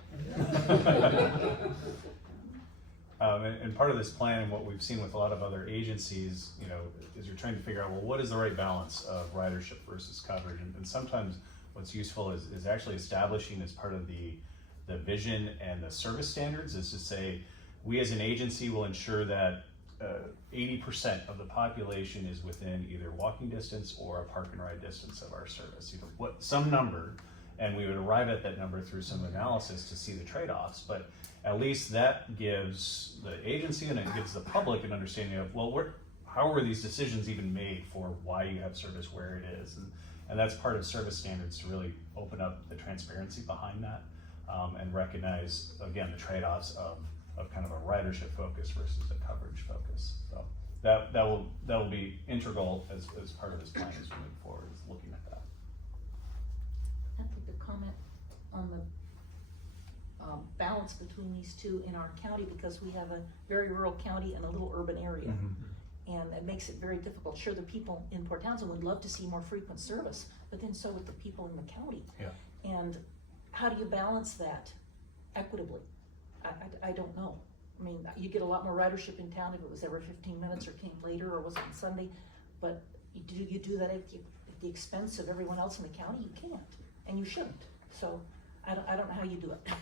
And part of this plan and what we've seen with a lot of other agencies, you know, is you're trying to figure out, well, what is the right balance of ridership versus coverage? And sometimes what's useful is actually establishing as part of the vision and the service standards is to say, we as an agency will ensure that 80% of the population is within either walking distance or a park and ride distance of our service, you know, some number. and we would arrive at that number through some analysis to see the trade-offs. But at least that gives the agency and it gives the public an understanding of, well, how were these decisions even made for why you have service where it is? And that's part of service standards, to really open up the transparency behind that, and recognize, again, the trade-offs of kind of a ridership focus versus a coverage focus. So that will be integral as part of this plan as we move forward, is looking at that. I'd like to comment on the balance between these two in our county, because we have a very rural county and a little urban area. And it makes it very difficult. Sure, the people in Port Townsend would love to see more frequent service, but then so would the people in the county. Yeah. And how do you balance that equitably? I don't know. I mean, you get a lot more ridership in town if it was every 15 minutes or came later or was on Sunday, but do you do that at the expense of everyone else in the county? You can't, and you shouldn't. So I don't know how you do it.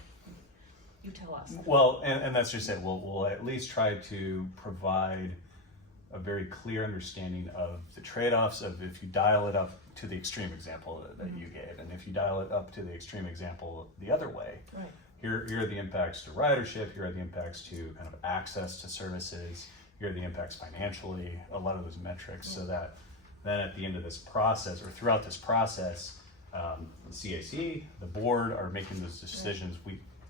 You tell us. Well, and that's just it. We'll at least try to provide a very clear understanding of the trade-offs of, if you dial it up to the extreme example that you gave, and if you dial it up to the extreme example the other way, Right. Here are the impacts to ridership, here are the impacts to kind of access to services, here are the impacts financially, a lot of those metrics, so that then at the end of this process, or throughout this process, the CAC, the board are making those decisions.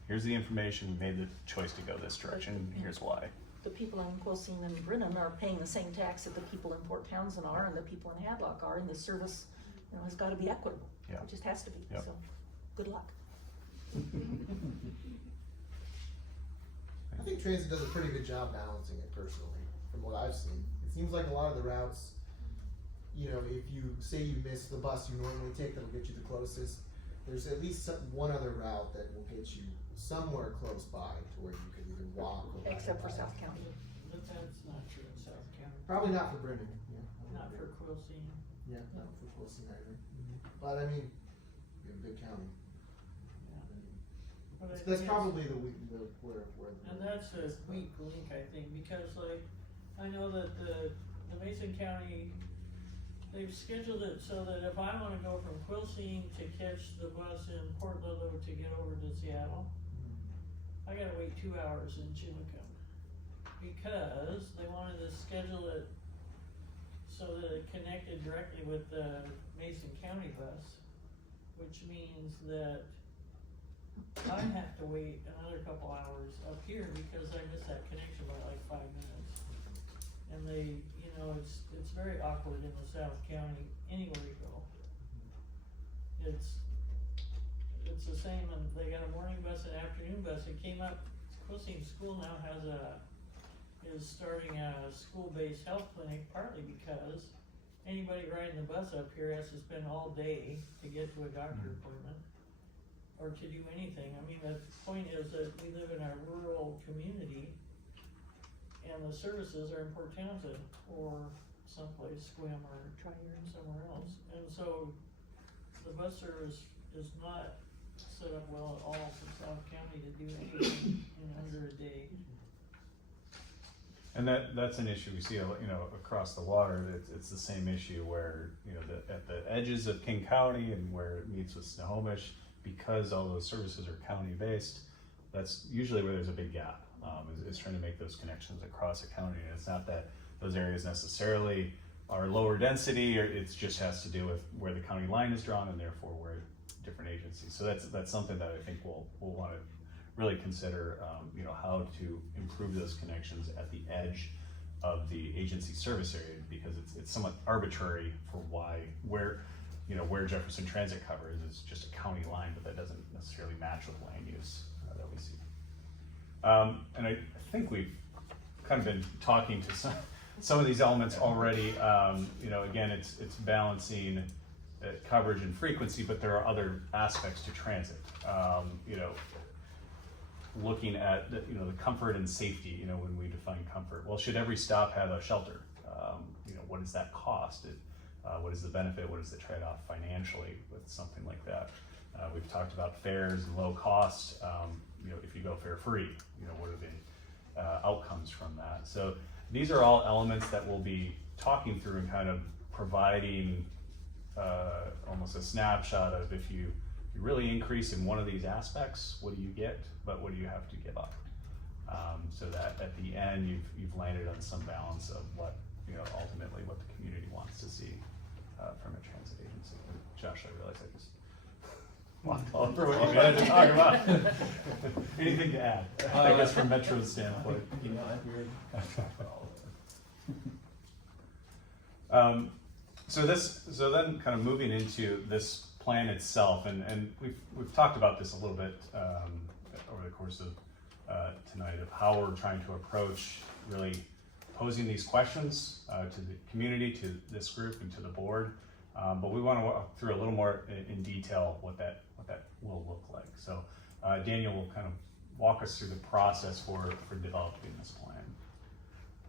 Here's the information, we made the choice to go this direction, here's why. The people in Quilcene and Brennan are paying the same tax that the people in Port Townsend are, and the people in Hadlock are, and the service, has got to be equitable. Yeah. It just has to be. Yep. So, good luck. I think transit does a pretty good job balancing it personally, from what I've seen. It seems like a lot of the routes, if you say you miss the bus you normally take that'll get you the closest, there's at least one other route that will get you somewhere close by to where you can either walk or ride Except for a bike. South County. But that's not true in South County. Probably not for Brennan, yeah. Not for Quilcene. Yeah, not for Quilcene either. But I mean, you have a big county. But I That's think probably where. And that's a weak link, I think, because I know that the Mason County, they've scheduled it so that if I wanna go from Quilcene to catch the bus in Port Ludlow to get over to Seattle, I gotta wait 2 hours in Chimacum, because they wanted to schedule it so that it connected directly with the Mason County bus, which means that I have to wait another couple hours up here because I missed that connection by like 5 minutes. And they, it's very awkward in the South County anywhere you go. It's the same, and they got a morning bus and afternoon bus. It came up, Quilcene School now is starting a school-based health clinic, partly because anybody riding the bus up here has to spend all day to get to a doctor appointment or to do anything. I mean, the point is that we live in a rural community and the services are in Port Townsend or someplace, Squim or somewhere else. And so the bus service is not set up well at all for South County to do anything in under a day. And that's an issue we see, across the water. It's the same issue where, at the edges of King County and where it meets with Snohomish, because all those services are county-based, that's usually where there's a big gap, is trying to make those connections across a county. And it's not that those areas necessarily are lower density, or it just has to do with where the county line is drawn and therefore where different agencies. So that's something that I think we'll want to really consider, how to improve those connections at the edge of the agency service area, because it's somewhat arbitrary for where Jefferson Transit covers is just a county line, but that doesn't necessarily match with land use that we see. And I think we've kind of been talking to some of these elements already. Again, it's balancing coverage and frequency, but there are other aspects to transit. Looking at the comfort and safety, when we define comfort. Well, should every stop have a shelter? What does that cost? What is the benefit? What is the trade-off financially with something like that? We've talked about fares and low cost. If you go fare-free, what are the outcomes from that? So these are all elements that we'll be talking through and kind of providing almost a snapshot of, if you you really increase in one of these aspects, what do you get, but what do you have to give up? So that at the end, you've landed on some balance of what, ultimately what the community wants to see from a transit agency. Josh, I realize I just walked all over what you wanted to talk about. Anything to add, I guess, from Metro's standpoint? So then kind of moving into this plan itself, and we've talked about this a little bit over the course of tonight, of how we're trying to approach really posing these questions to the community, to this group, and to the board. But we want to walk through a little more in detail what that will look like. So Daniel will kind of walk us through the process for developing this plan.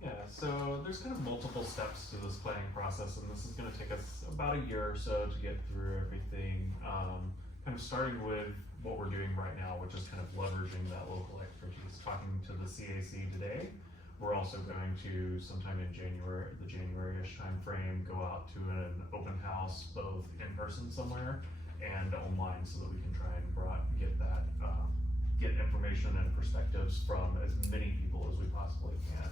Yeah, so there's kind of multiple steps to this planning process, and this is going to take us about a year or so to get through everything. Kind of starting with what we're doing right now, which is kind of leveraging that local expertise. Talking to the CAC today, we're also going to sometime in January, the January-ish time frame, go out to an open house, both in person somewhere and online, so that we can try and get information and perspectives from as many people as we possibly can.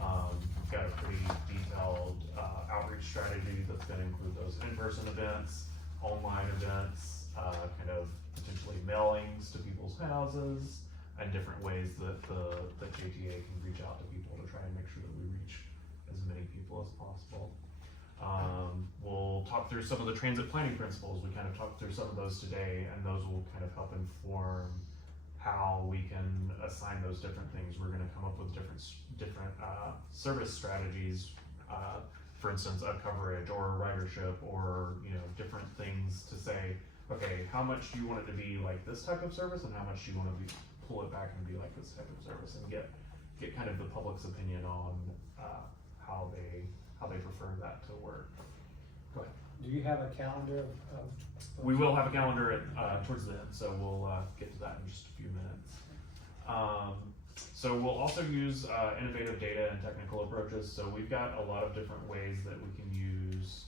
We've got a pretty detailed outreach strategy that's going to include those in-person events, online events, kind of potentially mailings to people's houses, and different ways that the JTA can reach out to people to try and make sure that we reach as many people as possible. We'll talk through some of the transit planning principles. We kind of talked through some of those today, and those will kind of help inform how we can assign those different things. We're going to come up with different service strategies, for instance, a coverage or a ridership, or different things to say, okay, how much do you want it to be like this type of service, and how much do you want to pull it back and be like this type of service, and get kind of the public's opinion on how they prefer that to work. Go ahead. Do you have a calendar of? We will have a calendar towards the end, so we'll get to that in just a few minutes. So we'll also use innovative data and technical approaches. So we've got a lot of different ways that we can use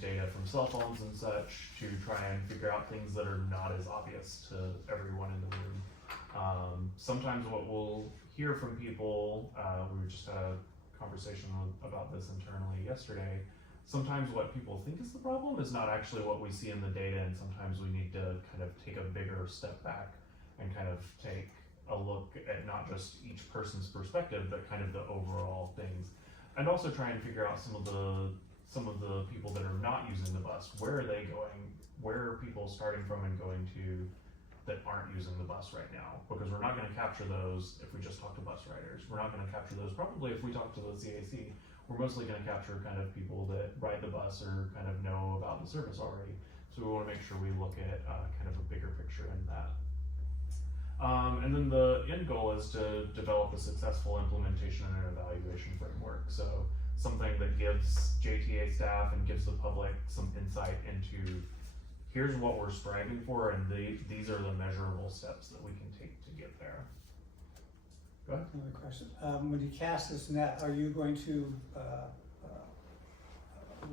data from cell phones and such to try and figure out things that are not as obvious to everyone in the room. Sometimes what we'll hear from people, we just had a conversation about this internally yesterday. Sometimes what people think is the problem is not actually what we see in the data, and sometimes we need to kind of take a bigger step back and kind of take a look at not just each person's perspective, but kind of the overall things, and also try and figure out some of the people that are not using the bus. Where are they going? Where are people starting from and going to that aren't using the bus right now? Because we're not going to capture those if we just talk to bus riders. We're not going to capture those probably if we talk to the CAC. We're mostly going to capture kind of people that ride the bus or kind of know about the service already. So we want to make sure we look at kind of a bigger picture in that. And then the end goal is to develop a successful implementation and an evaluation framework. So something that gives JTA staff and gives the public some insight into, here's what we're striving for, and these are the measurable steps that we can take to get there. Go ahead. Another question. When you cast this net, are you going to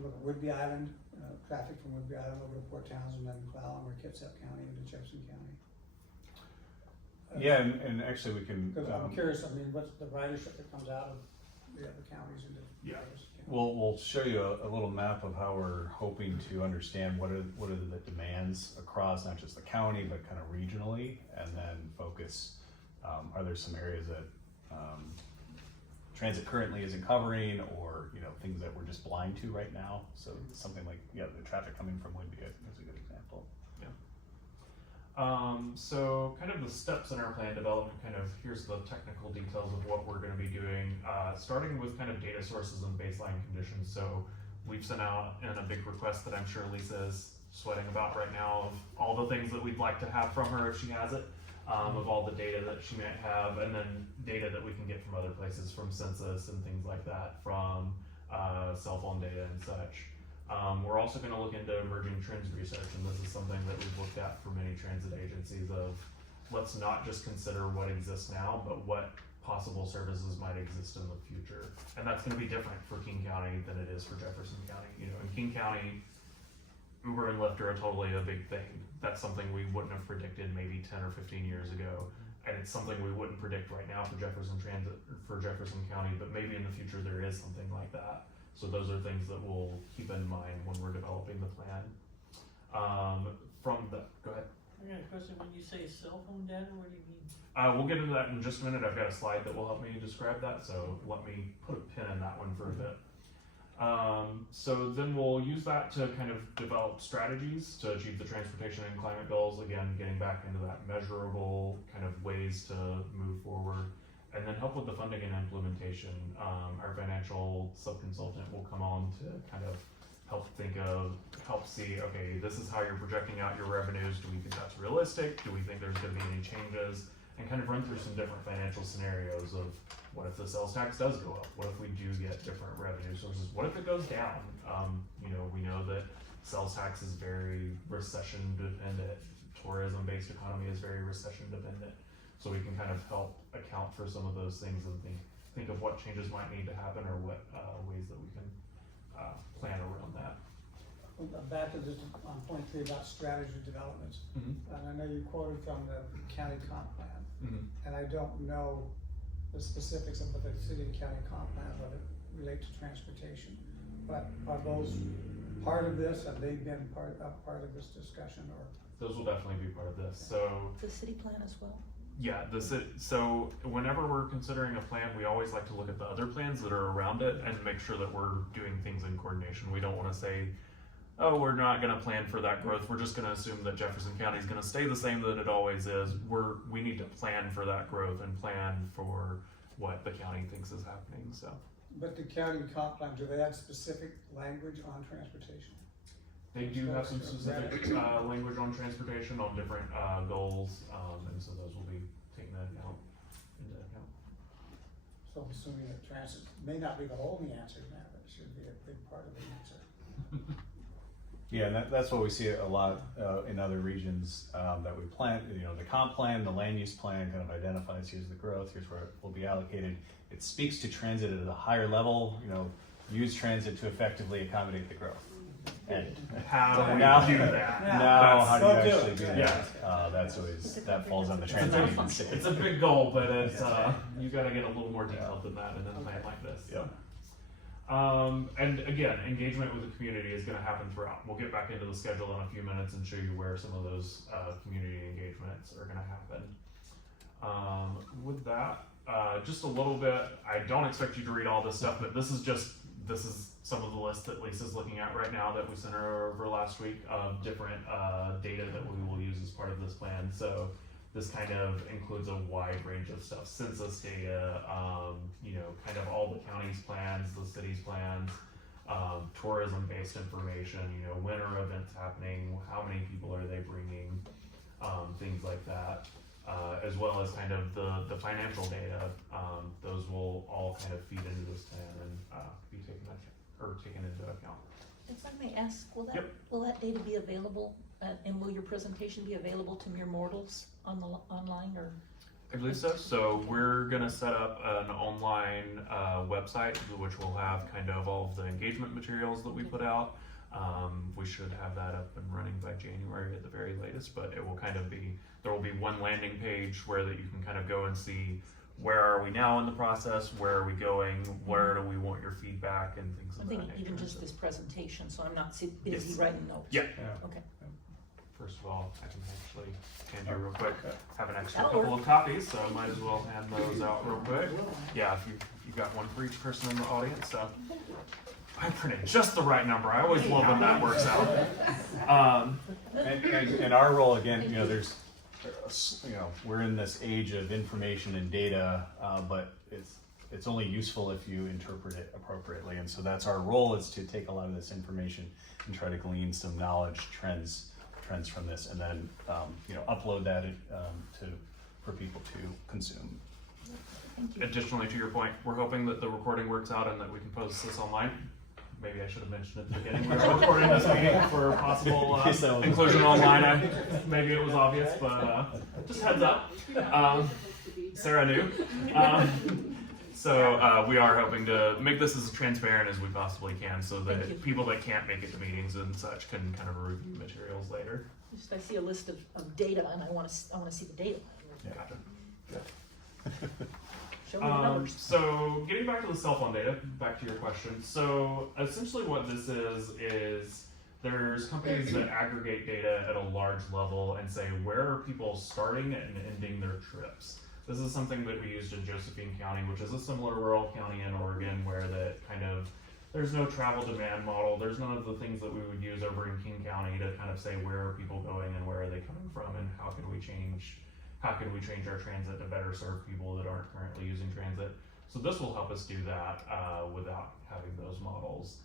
look at Woodby Island, traffic from Woodby Island over to Port Townsend, then McClellan, or Kitsap County into Jefferson County? Yeah, and actually we can. Because I'm curious, I mean, what's the ridership that comes out of the other counties into Jefferson County? We'll show you a little map of how we're hoping to understand what are the demands across not just the county, but kind of regionally, and then focus. Are there some areas that transit currently isn't covering, or things that we're just blind to right now? So something like the traffic coming from Whidbey is a good example. So kind of the steps in our plan development, kind of here's the technical details of what we're going to be doing, starting with kind of data sources and baseline conditions. So we've sent out in a big request that I'm sure Lisa is sweating about right now, of all the things that we'd like to have from her if she has it, of all the data that she might have, and then data that we can get from other places, from census and things like that, from cell phone data and such. We're also going to look into emerging trends research, and this is something that we've looked at for many transit agencies, of let's not just consider what exists now, but what possible services might exist in the future. And that's going to be different for King County than it is for Jefferson County. In King County, Uber and Lyft are totally a big thing. That's something we wouldn't have predicted maybe 10 or 15 years ago. And it's something we wouldn't predict right now for Jefferson Transit, for Jefferson County, but maybe in the future there is something like that. So those are things that we'll keep in mind when we're developing the plan. Go ahead. I got a question, when you say cell phone data, what do you mean? We'll get into that in just a minute. I've got a slide that will help me describe that, so let me put a pin in that one for a bit. So then we'll use that to kind of develop strategies to achieve the transportation and climate goals. Again, getting back into that measurable kind of ways to move forward, and then help with the funding and implementation. Our financial sub-consultant will come on to kind of help see, okay, this is how you're projecting out your revenues. Do we think that's realistic? Do we think there's gonna be any changes? And kind of run through some different financial scenarios of what if the sales tax does go up? What if we do get different revenue sources? What if it goes down? We know that sales tax is very recession dependent. Tourism-based economy is very recession dependent. So we can kind of help account for some of those things and think of what changes might need to happen or what ways that we can plan around that. Back to just on point 3 about strategy development. And I know you quoted from the county comp plan. And I don't know the specifics of the city and county comp plan, whether it relate to transportation. But are those part of this? Have they been part of this discussion, or? Those will definitely be part of this. So The city plan as well? yeah, so whenever we're considering a plan, we always like to look at the other plans that are around it and make sure that we're doing things in coordination. We don't want to say, oh, we're not going to plan for that growth. We're just going to assume that Jefferson County is going to stay the same that it always is. We need to plan for that growth and plan for what the county thinks is happening. So. But the county comp plan, do they have specific language on transportation? They do have some specific language on transportation, on different goals, and so those will be taken into account. So I'm assuming that transit may not be the only answer now, but it should be a big part of the answer. Yeah, and that's what we see a lot in other regions that we plan. The comp plan, the land use plan kind of identifies here's the growth, here's where it will be allocated. It speaks to transit at a higher level. Use transit to effectively accommodate the growth. And how do we do that? Now, how do you actually do that? Yeah. That falls on the transportation state. It's a big goal, but it's you got to get a little more detailed than that in a plan like this. Yeah. And again, engagement with the community is going to happen throughout. We'll get back into the schedule in a few minutes and show you where some of those community engagements are going to happen. With that, just a little bit, I don't expect you to read all this stuff, but this is some of the list that Lisa's looking at right now that we sent her over last week of different data that we will use as part of this plan. So this kind of includes a wide range of stuff: census data, kind of all the county's plans, the city's plans, tourism-based information, when are events happening, how many people are they bringing, things like that, as well as kind of the financial data. Those will all kind of feed into this plan and be taken into account. If I may ask, Yep. will that data be available, and will your presentation be available to mere mortals online, or? I believe so. So we're gonna set up an online website, which will have kind of all of the engagement materials that we put out. We should have that up and running by January at the very latest, but it will kind of there will be one landing page where that you can kind of go and see where are we now in the process, where are we going, where do we want your feedback and things I'm of that thinking nature. even just this presentation, so I'm not busy Yes. writing notes. Yeah. Okay. First of all, I can actually hand you real quick. Have an extra That'll couple of copies, so I might as well hand those out real quick. Yeah, if you've got one for each person in the audience, so. I printed just the right number. I always love when that works out. And our role, again, we're in this age of information and data, but it's only useful if you interpret it appropriately. And so that's our role, is to take a lot of this information and try to glean some knowledge, trends from this, and then upload that for people to consume. Thank you. Additionally, to your point, we're hoping that the recording works out and that we can post this online. Maybe I should have mentioned at the beginning, we were recording this meeting for possible inclusion online. Maybe it was obvious, but just heads up. Sarah knew. So we are hoping to make this as transparent as we possibly can, so Thank you. that people that can't make it to meetings and such can kind of review materials later. Just I see a list of data and I wanna see the data. Gotcha. Show me the numbers. So getting back to the cell phone data, back to your question. So essentially what this is there's companies that aggregate data at a large level and say, where are people starting and ending their trips? This is something that we used in Josephine County, which is a similar rural county in Oregon, where there's no travel demand model. There's none of the things that we would use over in King County to kind of say, where are people going and where are they coming from, and how can we change our transit to better serve people that aren't currently using transit. So this will help us do that without having those models.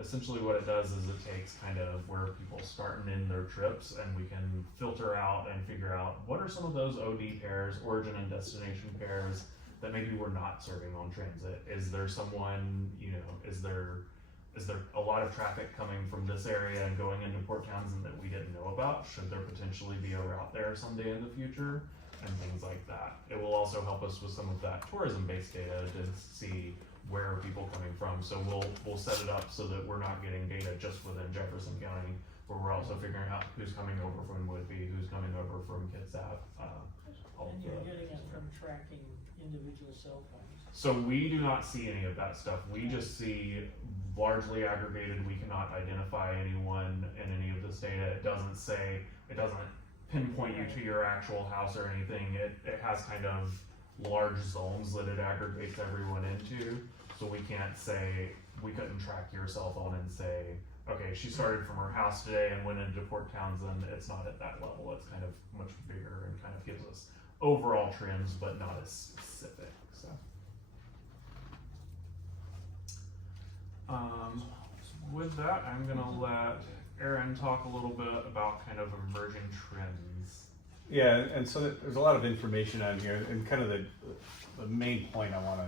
Essentially what it does is it takes kind of where people start and end their trips, and we can filter out and figure out what are some of those OD pairs, origin and destination pairs, that maybe we're not serving on transit. Is there someone, is there a lot of traffic coming from this area and going into Port Townsend that we didn't know about? Should there potentially be a route there someday in the future? And things like that. It will also help us with some of that tourism-based data to see where are people coming from. So we'll set it up so that we're not getting data just within Jefferson County, where we're also figuring out who's coming over from Woodby, who's coming over from Kitsap. And you're getting it from tracking individual cell phones. So we do not see any of that stuff. We just see largely aggregated. We cannot identify anyone in any of this data. It doesn't pinpoint you to your actual house or anything. It has kind of large zones that it aggregates everyone into. So we couldn't track your cell phone and say, okay, she started from her house today and went into Port Townsend. It's not at that level. It's kind of much bigger and kind of gives us overall trends, but not as specific. So, with that, I'm gonna let Aaron talk a little bit about kind of emerging trends. Yeah, and so there's a lot of information on here, and kind of the main point I want to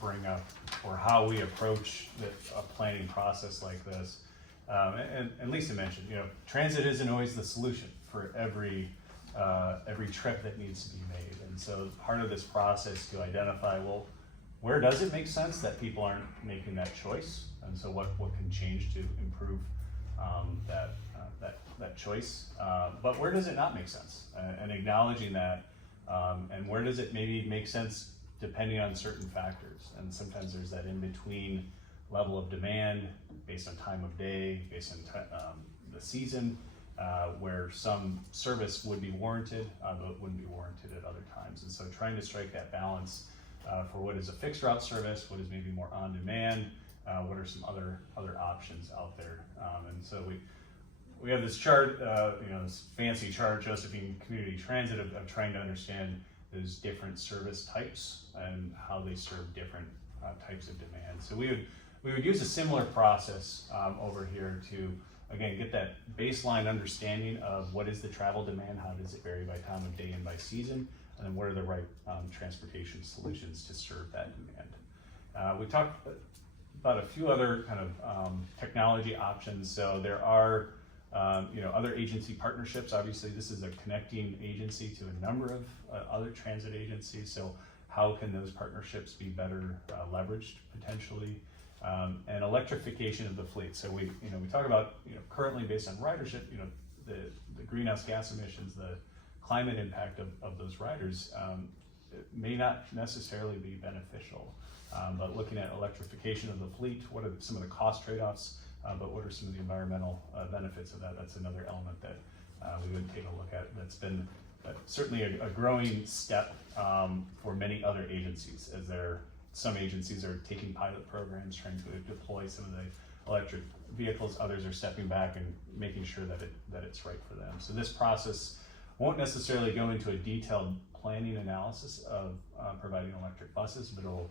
bring up for how we approach a planning process like this. And Lisa mentioned, transit isn't always the solution for every trip that needs to be made, and so part of this process to identify, well, where does it make sense that people aren't making that choice, and so what can change to improve that choice, but where does it not make sense, and acknowledging that, and where does it maybe make sense depending on certain factors, and sometimes there's that in-between level of demand based on time of day, based on the season, where some service would be warranted, but wouldn't be warranted at other times, and so trying to strike that balance for what is a fixed route service, what is maybe more on demand, what are some other options out there, and so we have this chart, this fancy chart, Josephine Community Transit, of trying to understand those different service types and how they serve different types of demand. So we would use a similar process over here to, again, get that baseline understanding of what is the travel demand, how does it vary by time of day and by season, and then what are the right transportation solutions to serve that demand. We talked about a few other kind of technology options. So there are other agency partnerships. Obviously, this is a connecting agency to a number of other transit agencies. So how can those partnerships be better leveraged potentially? And electrification of the fleet. So we talk about currently based on ridership, the greenhouse gas emissions, the climate impact of those riders it may not necessarily be beneficial. But looking at electrification of the fleet, what are some of the cost trade-offs? But what are some of the environmental benefits of that? That's another element that we would take a look at. That's been certainly a growing step for many other agencies, as some agencies are taking pilot programs, trying to deploy some of the electric vehicles. Others are stepping back and making sure that it's right for them. So this process won't necessarily go into a detailed planning analysis of providing electric buses, but it'll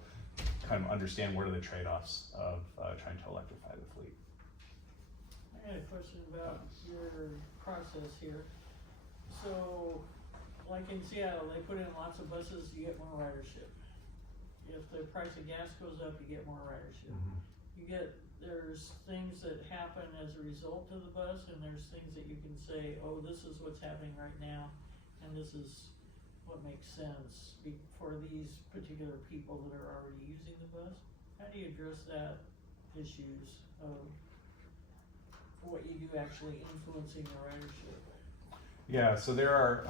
kind of understand what are the trade-offs of trying to electrify the fleet. I had a question about your process here. So, like in Seattle, they put in lots of buses, you get more ridership. If the price of gas goes up, you get more ridership. Mm-hmm. There's things that happen as a result of the bus, and there's things that you can say, oh, this is what's happening right now, and this is what makes sense for these particular people that are already using the bus? How do you address that issues of what you do actually influencing the ridership? Yeah, so there are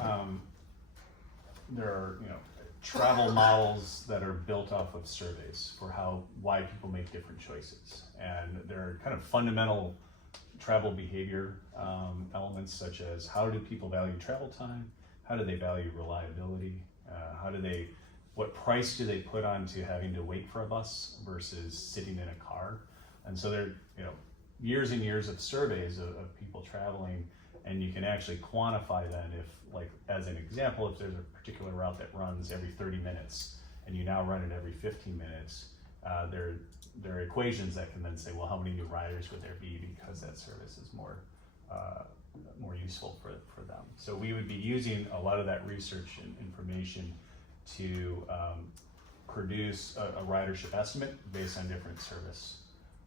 travel models that are built off of surveys for why people make different choices, and there are kind of fundamental travel behavior elements, such as how do people value travel time, how do they value reliability, what price do they put onto having to wait for a bus versus sitting in a car. And so there are years and years of surveys of people traveling, and you can actually quantify then if, like, as an example, if there's a particular route that runs every 30 minutes and you now run it every 15 minutes, there are equations that can then say, well, how many new riders would there be because that service is more useful for them. So we would be using a lot of that research and information to produce a ridership estimate based on different service.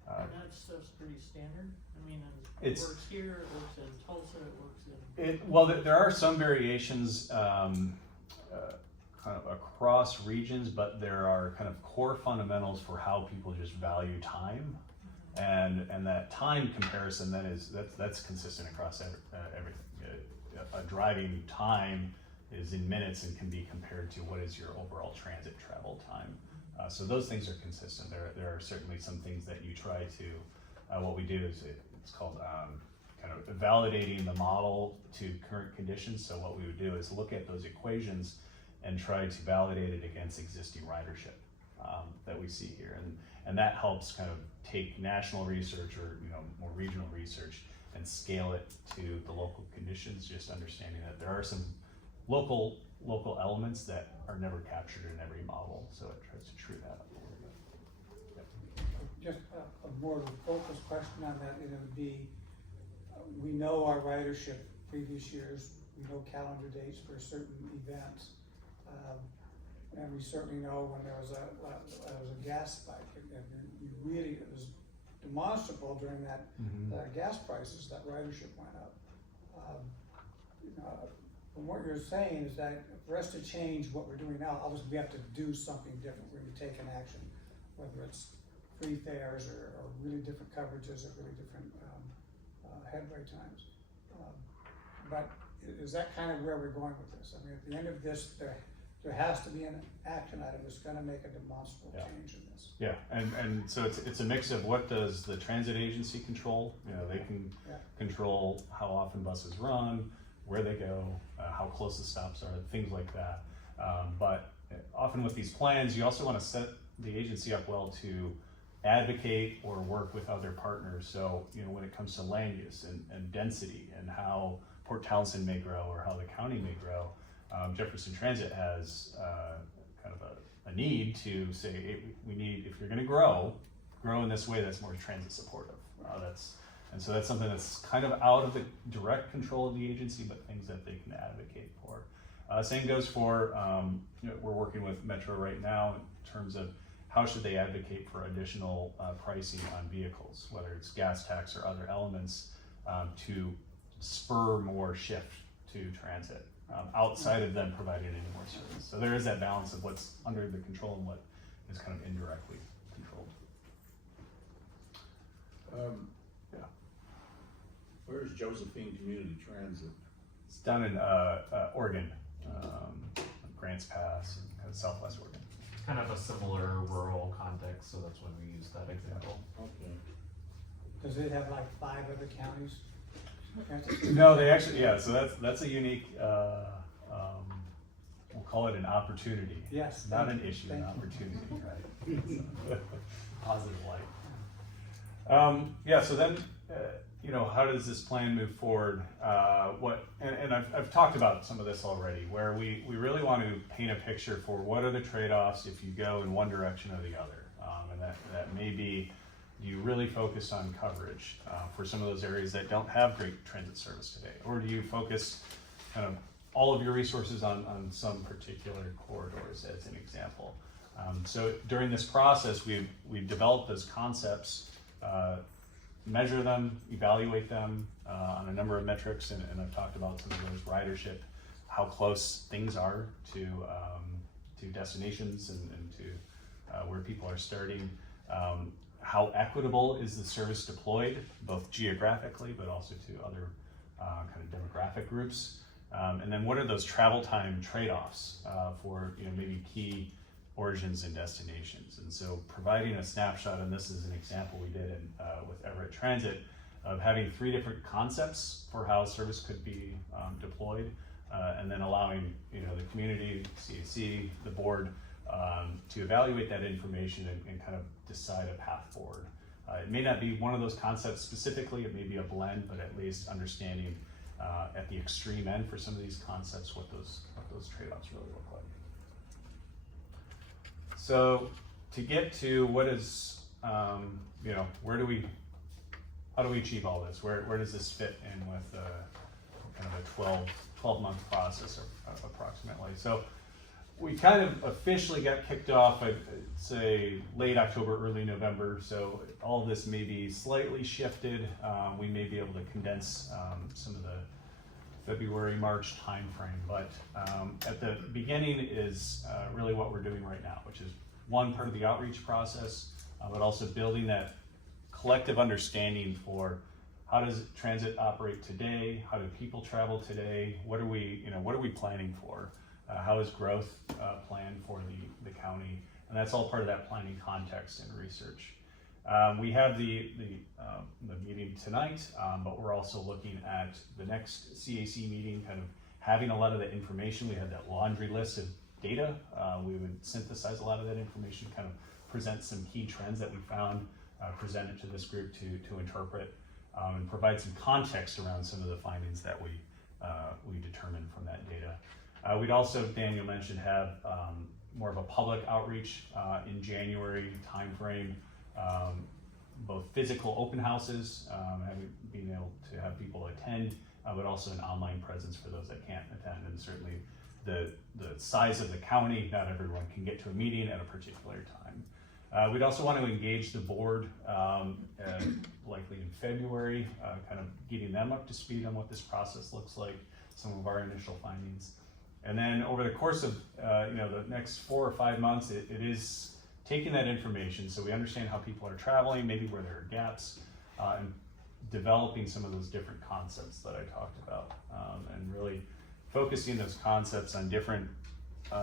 And that stuff's pretty standard. I mean, it works here, it works in Tulsa, it works in. Well, there are some variations kind of across regions, but there are kind of core fundamentals for how people just value time, and that time comparison then that's consistent across everything. A driving time is in minutes and can be compared to what is your overall transit travel time. So those things are consistent. There are certainly some things that you try to, what we do is it's called kind of validating the model to current conditions. So what we would do is look at those equations and try to validate it against existing ridership that we see here. And that helps kind of take national research or more regional research and scale it to the local conditions, just understanding that there are some local elements that are never captured in every model, so it tries to true that up a little bit. Yep. Just a more focused question on that, it would be, we know our ridership previous years, we know calendar dates for certain events, and we certainly know when there was a gas spike, and it was demonstrable during that gas prices that ridership went up. From what you're saying is that for us to change what we're doing now, obviously we have to do something different. We're going to take an action, whether it's free fares or really different coverages or really different headway times. But is that kind of where we're going with this? I mean, at the end of this, there has to be an action item that's going to make a demonstrable change in this. Yeah, and so it's a mix of what does the transit agency control? They can control how often buses run, where they go, how close the stops are, things like that. But often with these plans, you also want to set the agency up well to advocate or work with other partners. So, when it comes to land use and density and how Port Townsend may grow or how the county may grow, Jefferson Transit has kind of a need to say, hey, we need, if you're going to grow in this way that's more transit supportive. And so that's something that's kind of out of the direct control of the agency, but things that they can advocate for. Same goes for, we're working with Metro right now in terms of how should they advocate for additional pricing on vehicles, whether it's gas tax or other elements, to spur more shift to transit outside of them providing any more service. So there is that balance of what's under the control and what is kind of indirectly controlled. Where's Josephine Community Transit? It's down in Oregon, Grants Pass, and kind of Southwest Oregon. Kind of a similar rural context, so that's when we use that example. Okay. Does it have like 5 other counties? No, they actually, so that's a unique, we'll call it an opportunity. Yes. Not an issue, an opportunity, right? Positive light. So then, how does this plan move forward? And I've talked about some of this already, where we really want to paint a picture for what are the trade-offs if you go in one direction or the other. And that may be you really focus on coverage for some of those areas that don't have great transit service today, or do you focus kind of all of your resources on some particular corridors as an example. So during this process, we've developed those concepts, measure them, evaluate them on a number of metrics, and I've talked about some of those ridership how close things are to destinations and to where people are starting. How equitable is the service deployed, both geographically, but also to other kind of demographic groups? And then what are those travel time trade-offs for maybe key origins and destinations? And so providing a snapshot, and this is an example we did with Everett Transit, of having 3 different concepts for how service could be deployed, and then allowing the community, CAC, the board, to evaluate that information and kind of decide a path forward. It may not be one of those concepts specifically, it may be a blend, but at least understanding at the extreme end for some of these concepts what those trade-offs really look like. So to get to what is, how do we achieve all this? Where does this fit in with kind of a 12-month process approximately? So we kind of officially got kicked off, I'd say late October, early November. So all of this may be slightly shifted. We may be able to condense some of the February, March timeframe. But at the beginning is really what we're doing right now, which is one part of the outreach process, but also building that collective understanding for how does transit operate today? How do people travel today? What are we planning for? How is growth planned for the county? And that's all part of that planning context and research. We have the meeting tonight, but we're also looking at the next CAC meeting, kind of having a lot of the information. We had that laundry list of data. We would synthesize a lot of that information, kind of present some key trends that we found, present it to this group to interpret, and provide some context around some of the findings that we determined from that data. We'd also, Daniel mentioned, have more of a public outreach in January timeframe, both physical open houses, being able to have people attend, but also an online presence for those that can't attend. And certainly the size of the county, not everyone can get to a meeting at a particular time. We'd also want to engage the board, likely in February, kind of getting them up to speed on what this process looks like, some of our initial findings. And then over the course of the next 4 or 5 months, it is taking that information so we understand how people are traveling, maybe where there are gaps, and developing some of those different concepts that I talked about, and really focusing those concepts on different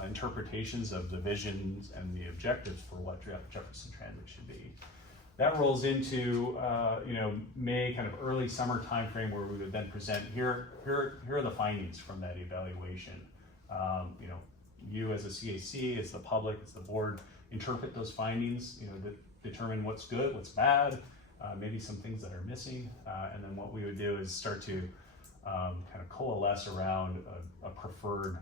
interpretations of the visions and the objectives for what Jefferson Transit should be. That rolls into May, kind of early summer timeframe, where we would then present here are the findings from that evaluation. You as a CAC, as the public, as the board, interpret those findings, determine what's good, what's bad, maybe some things that are missing, and then what we would do is start to kind of coalesce around a preferred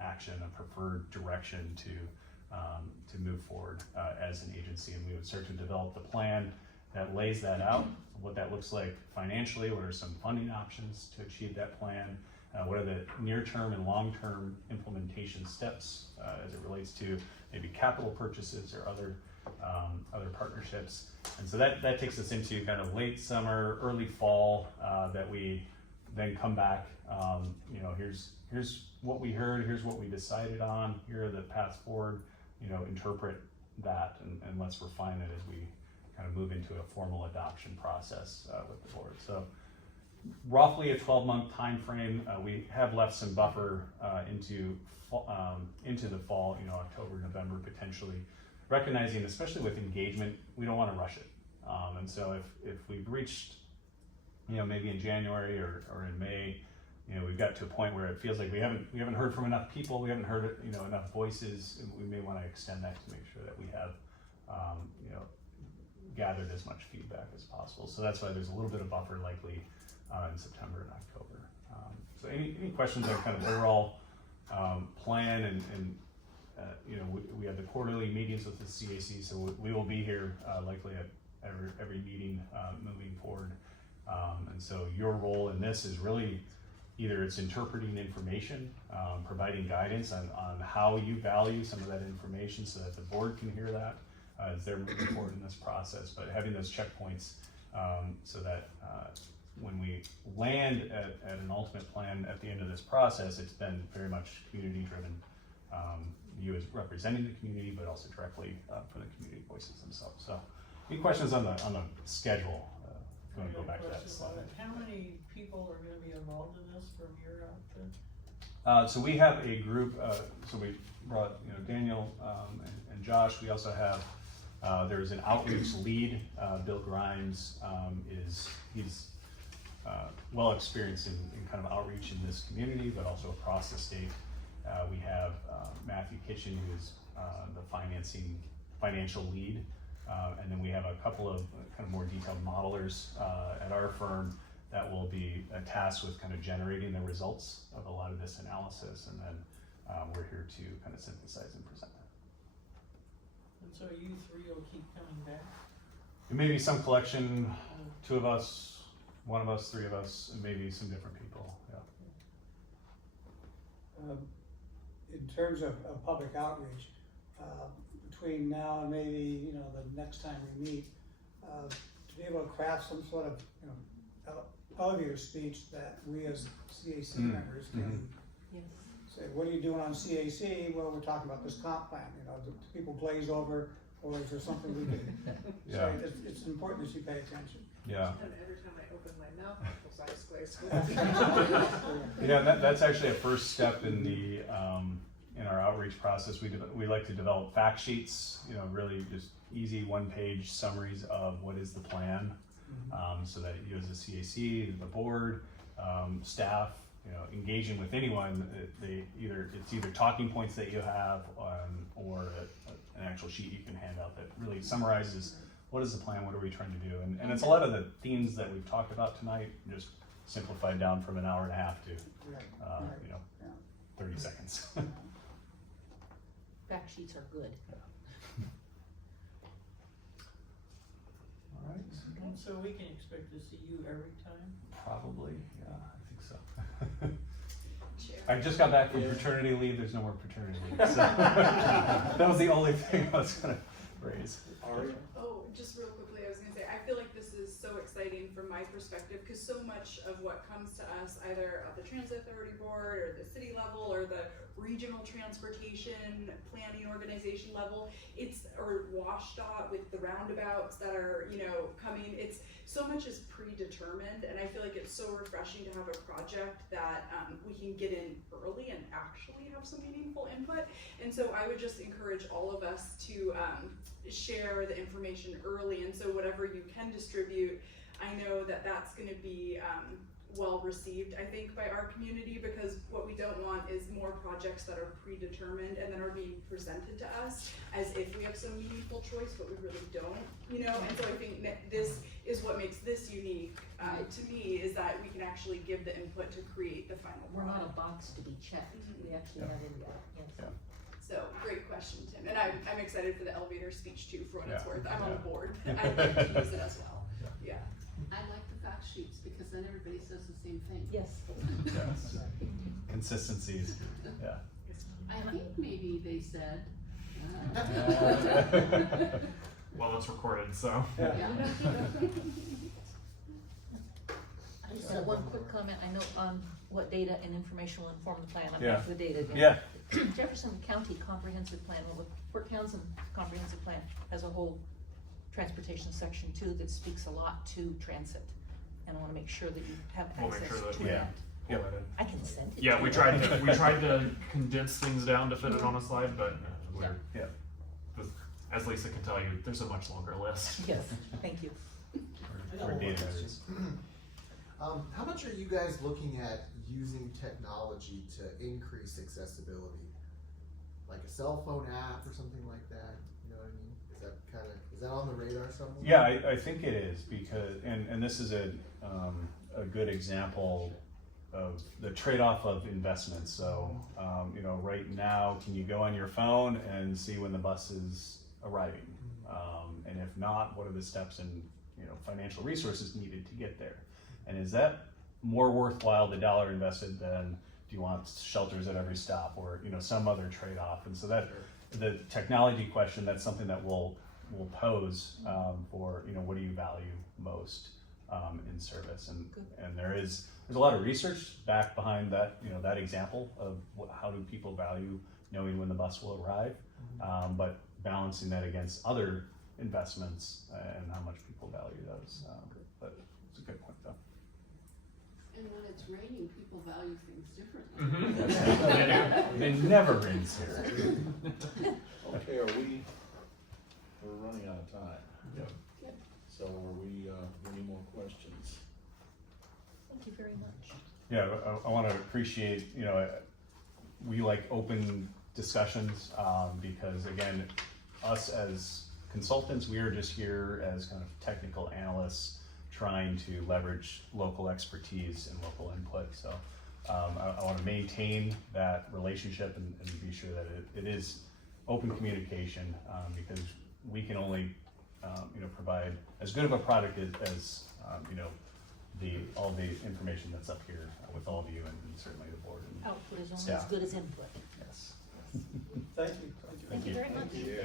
action, a preferred direction to move forward as an agency. And we would start to develop the plan that lays that out, what that looks like financially, what are some funding options to achieve that plan, what are the near-term and long-term implementation steps as it relates to maybe capital purchases or other partnerships. And so that takes us into kind of late summer, early fall, that we then come back, here's what we heard, here's what we decided on, here are the paths forward, interpret that, and let's refine it as we kind of move into a formal adoption process with the board. So roughly a 12-month time frame. We have left some buffer into the fall, October, November potentially, recognizing, especially with engagement, we don't want to rush it. And so if we've reached, maybe in January or in May, we've got to a point where it feels like we haven't heard from enough people, we haven't heard enough voices, and we may want to extend that to make sure that we have gathered as much feedback as possible. So that's why there's a little bit of buffer likely in September and October. So any questions on kind of overall plan and we have the quarterly meetings with the CAC, so we will be here likely at every meeting moving forward. And so your role in this is really either it's interpreting information, providing guidance on how you value some of that information so that the board can hear that as they're moving forward in this process, but having those checkpoints so that when we land at an ultimate plan at the end of this process, it's been very much community driven. You as representing the community, but also directly for the community voices themselves. So, any questions on the schedule? If you want to go back to that slide. How many people are gonna be involved in this from your outfit? So we have a group. So we brought Daniel and Josh. We also have there's an outreach lead. Bill Grimes he's well experienced in kind of outreach in this community, but also across the state. We have Matthew Kitchen, who is the financial lead, and then we have a couple of kind of more detailed modelers at our firm that will be tasked with kind of generating the results of a lot of this analysis, and then we're here to kind of synthesize and present that. And so you three will keep coming back? It may be some collection, 2 of us, 1 of us, 3 of us, and maybe some different people. Yeah. In terms of public outreach, between now and maybe, the next time we meet, to be able to craft some sort of, elevator speech that we as CAC members can say, what are you doing on CAC? Well, we're talking about this comp plan, do people glaze over, or is there something we can Yeah. say? It's important that you pay attention. Yeah. And every time I open my mouth, people's eyes glaze. Yeah, that's actually a first step in the in our outreach process. We like to develop fact sheets, really just easy 1-page summaries of what is the plan, so that you as a CAC, the board, staff, engaging with anyone, it's either talking points that you have or an actual sheet you can hand out that really summarizes what is the plan, what are we trying to do, and it's a lot of the themes that we've talked about tonight, just simplified down from an hour and a half to 30 seconds. Fact sheets are good. All right. And so we can expect to see you every time? Probably, yeah, I think so. I just got back from paternity leave. There's no more paternity leave. So that was the only thing I was gonna raise. Oh, just real quickly, I was gonna say, I feel like this is so exciting from my perspective, because so much of what comes to us, either at the Transit Authority Board, or the city level, or the regional transportation planning organization level, or WashDOT with the roundabouts that are, coming, so much is predetermined, and I feel like it's so refreshing to have a project that we can get in early and actually have some meaningful input. And so I would just encourage all of us to share the information early, and so whatever you can distribute, I know that that's going to be well received, I think, by our community, because what we don't want is more projects that are predetermined and then are being presented to us as if we have some meaningful choice, but we really don't, and so I think that this is what makes this unique to me, is that we can actually give the input to create the final We're not product. a box to be checked, we actually have input, yes. Yeah. So great question, Tim, and I'm excited for the elevator speech too, for what it's Yeah. worth. I'm on the Yeah. board. I'd like to use it as well. Yeah. I like the fact sheets because then everybody says the same thing. Yes. Yes. Consistencies. Yeah. I think maybe they said. Well, it's recorded, so. Yeah. I just have one quick comment, I know on what data and information will inform the plan, I'm Yeah. back to the data again. Yeah. Jefferson County Comprehensive Plan, well, the Fort Townsend Comprehensive Plan has a whole transportation section too that speaks a lot to transit. And I wanna make sure that you have We'll make access sure that to we- that. Yep. I can send it to Yeah, you. we tried to condense things down to fit it on a slide, but we're, Yeah. as Lisa can tell you, there's a much longer list. Yes, thank you. We're data nerds. How much are you guys looking at using technology to increase accessibility? Like a cell phone app or something like that, you know what I mean? Is that on the radar somewhere? Yeah, I think it is, because, and this is a good example of the trade-off of investment. So, right now, can you go on your phone and see when the bus is arriving? And if not, what are the steps and, financial resources needed to get there? And is that more worthwhile, the dollar invested, than do you want shelters at every stop, or, some other trade-off? And so that, the technology question, that's something that we'll pose for, what do you value most? in service. Good. And there's a lot of research back behind that, you know, that example of how do people value knowing when the bus will arrive, but balancing that against other investments and how much people value those. But it's a good point though. And when it's raining, people value things differently. It never rains here. Okay, we're running out of time. Yep. Yep. So are we, any more questions? Thank you very much. Yeah, I want to appreciate, you know, we like open discussions, because again, us as consultants, we are just here as kind of technical analysts trying to leverage local expertise and local input. So I want to maintain that relationship and be sure that it is open communication, because we can only you know, provide as good of a product as you know, all the information that's up here with all of you and certainly the board and Output is only as staff. good as input. Yes. Thank you. Thank you very much. Yeah.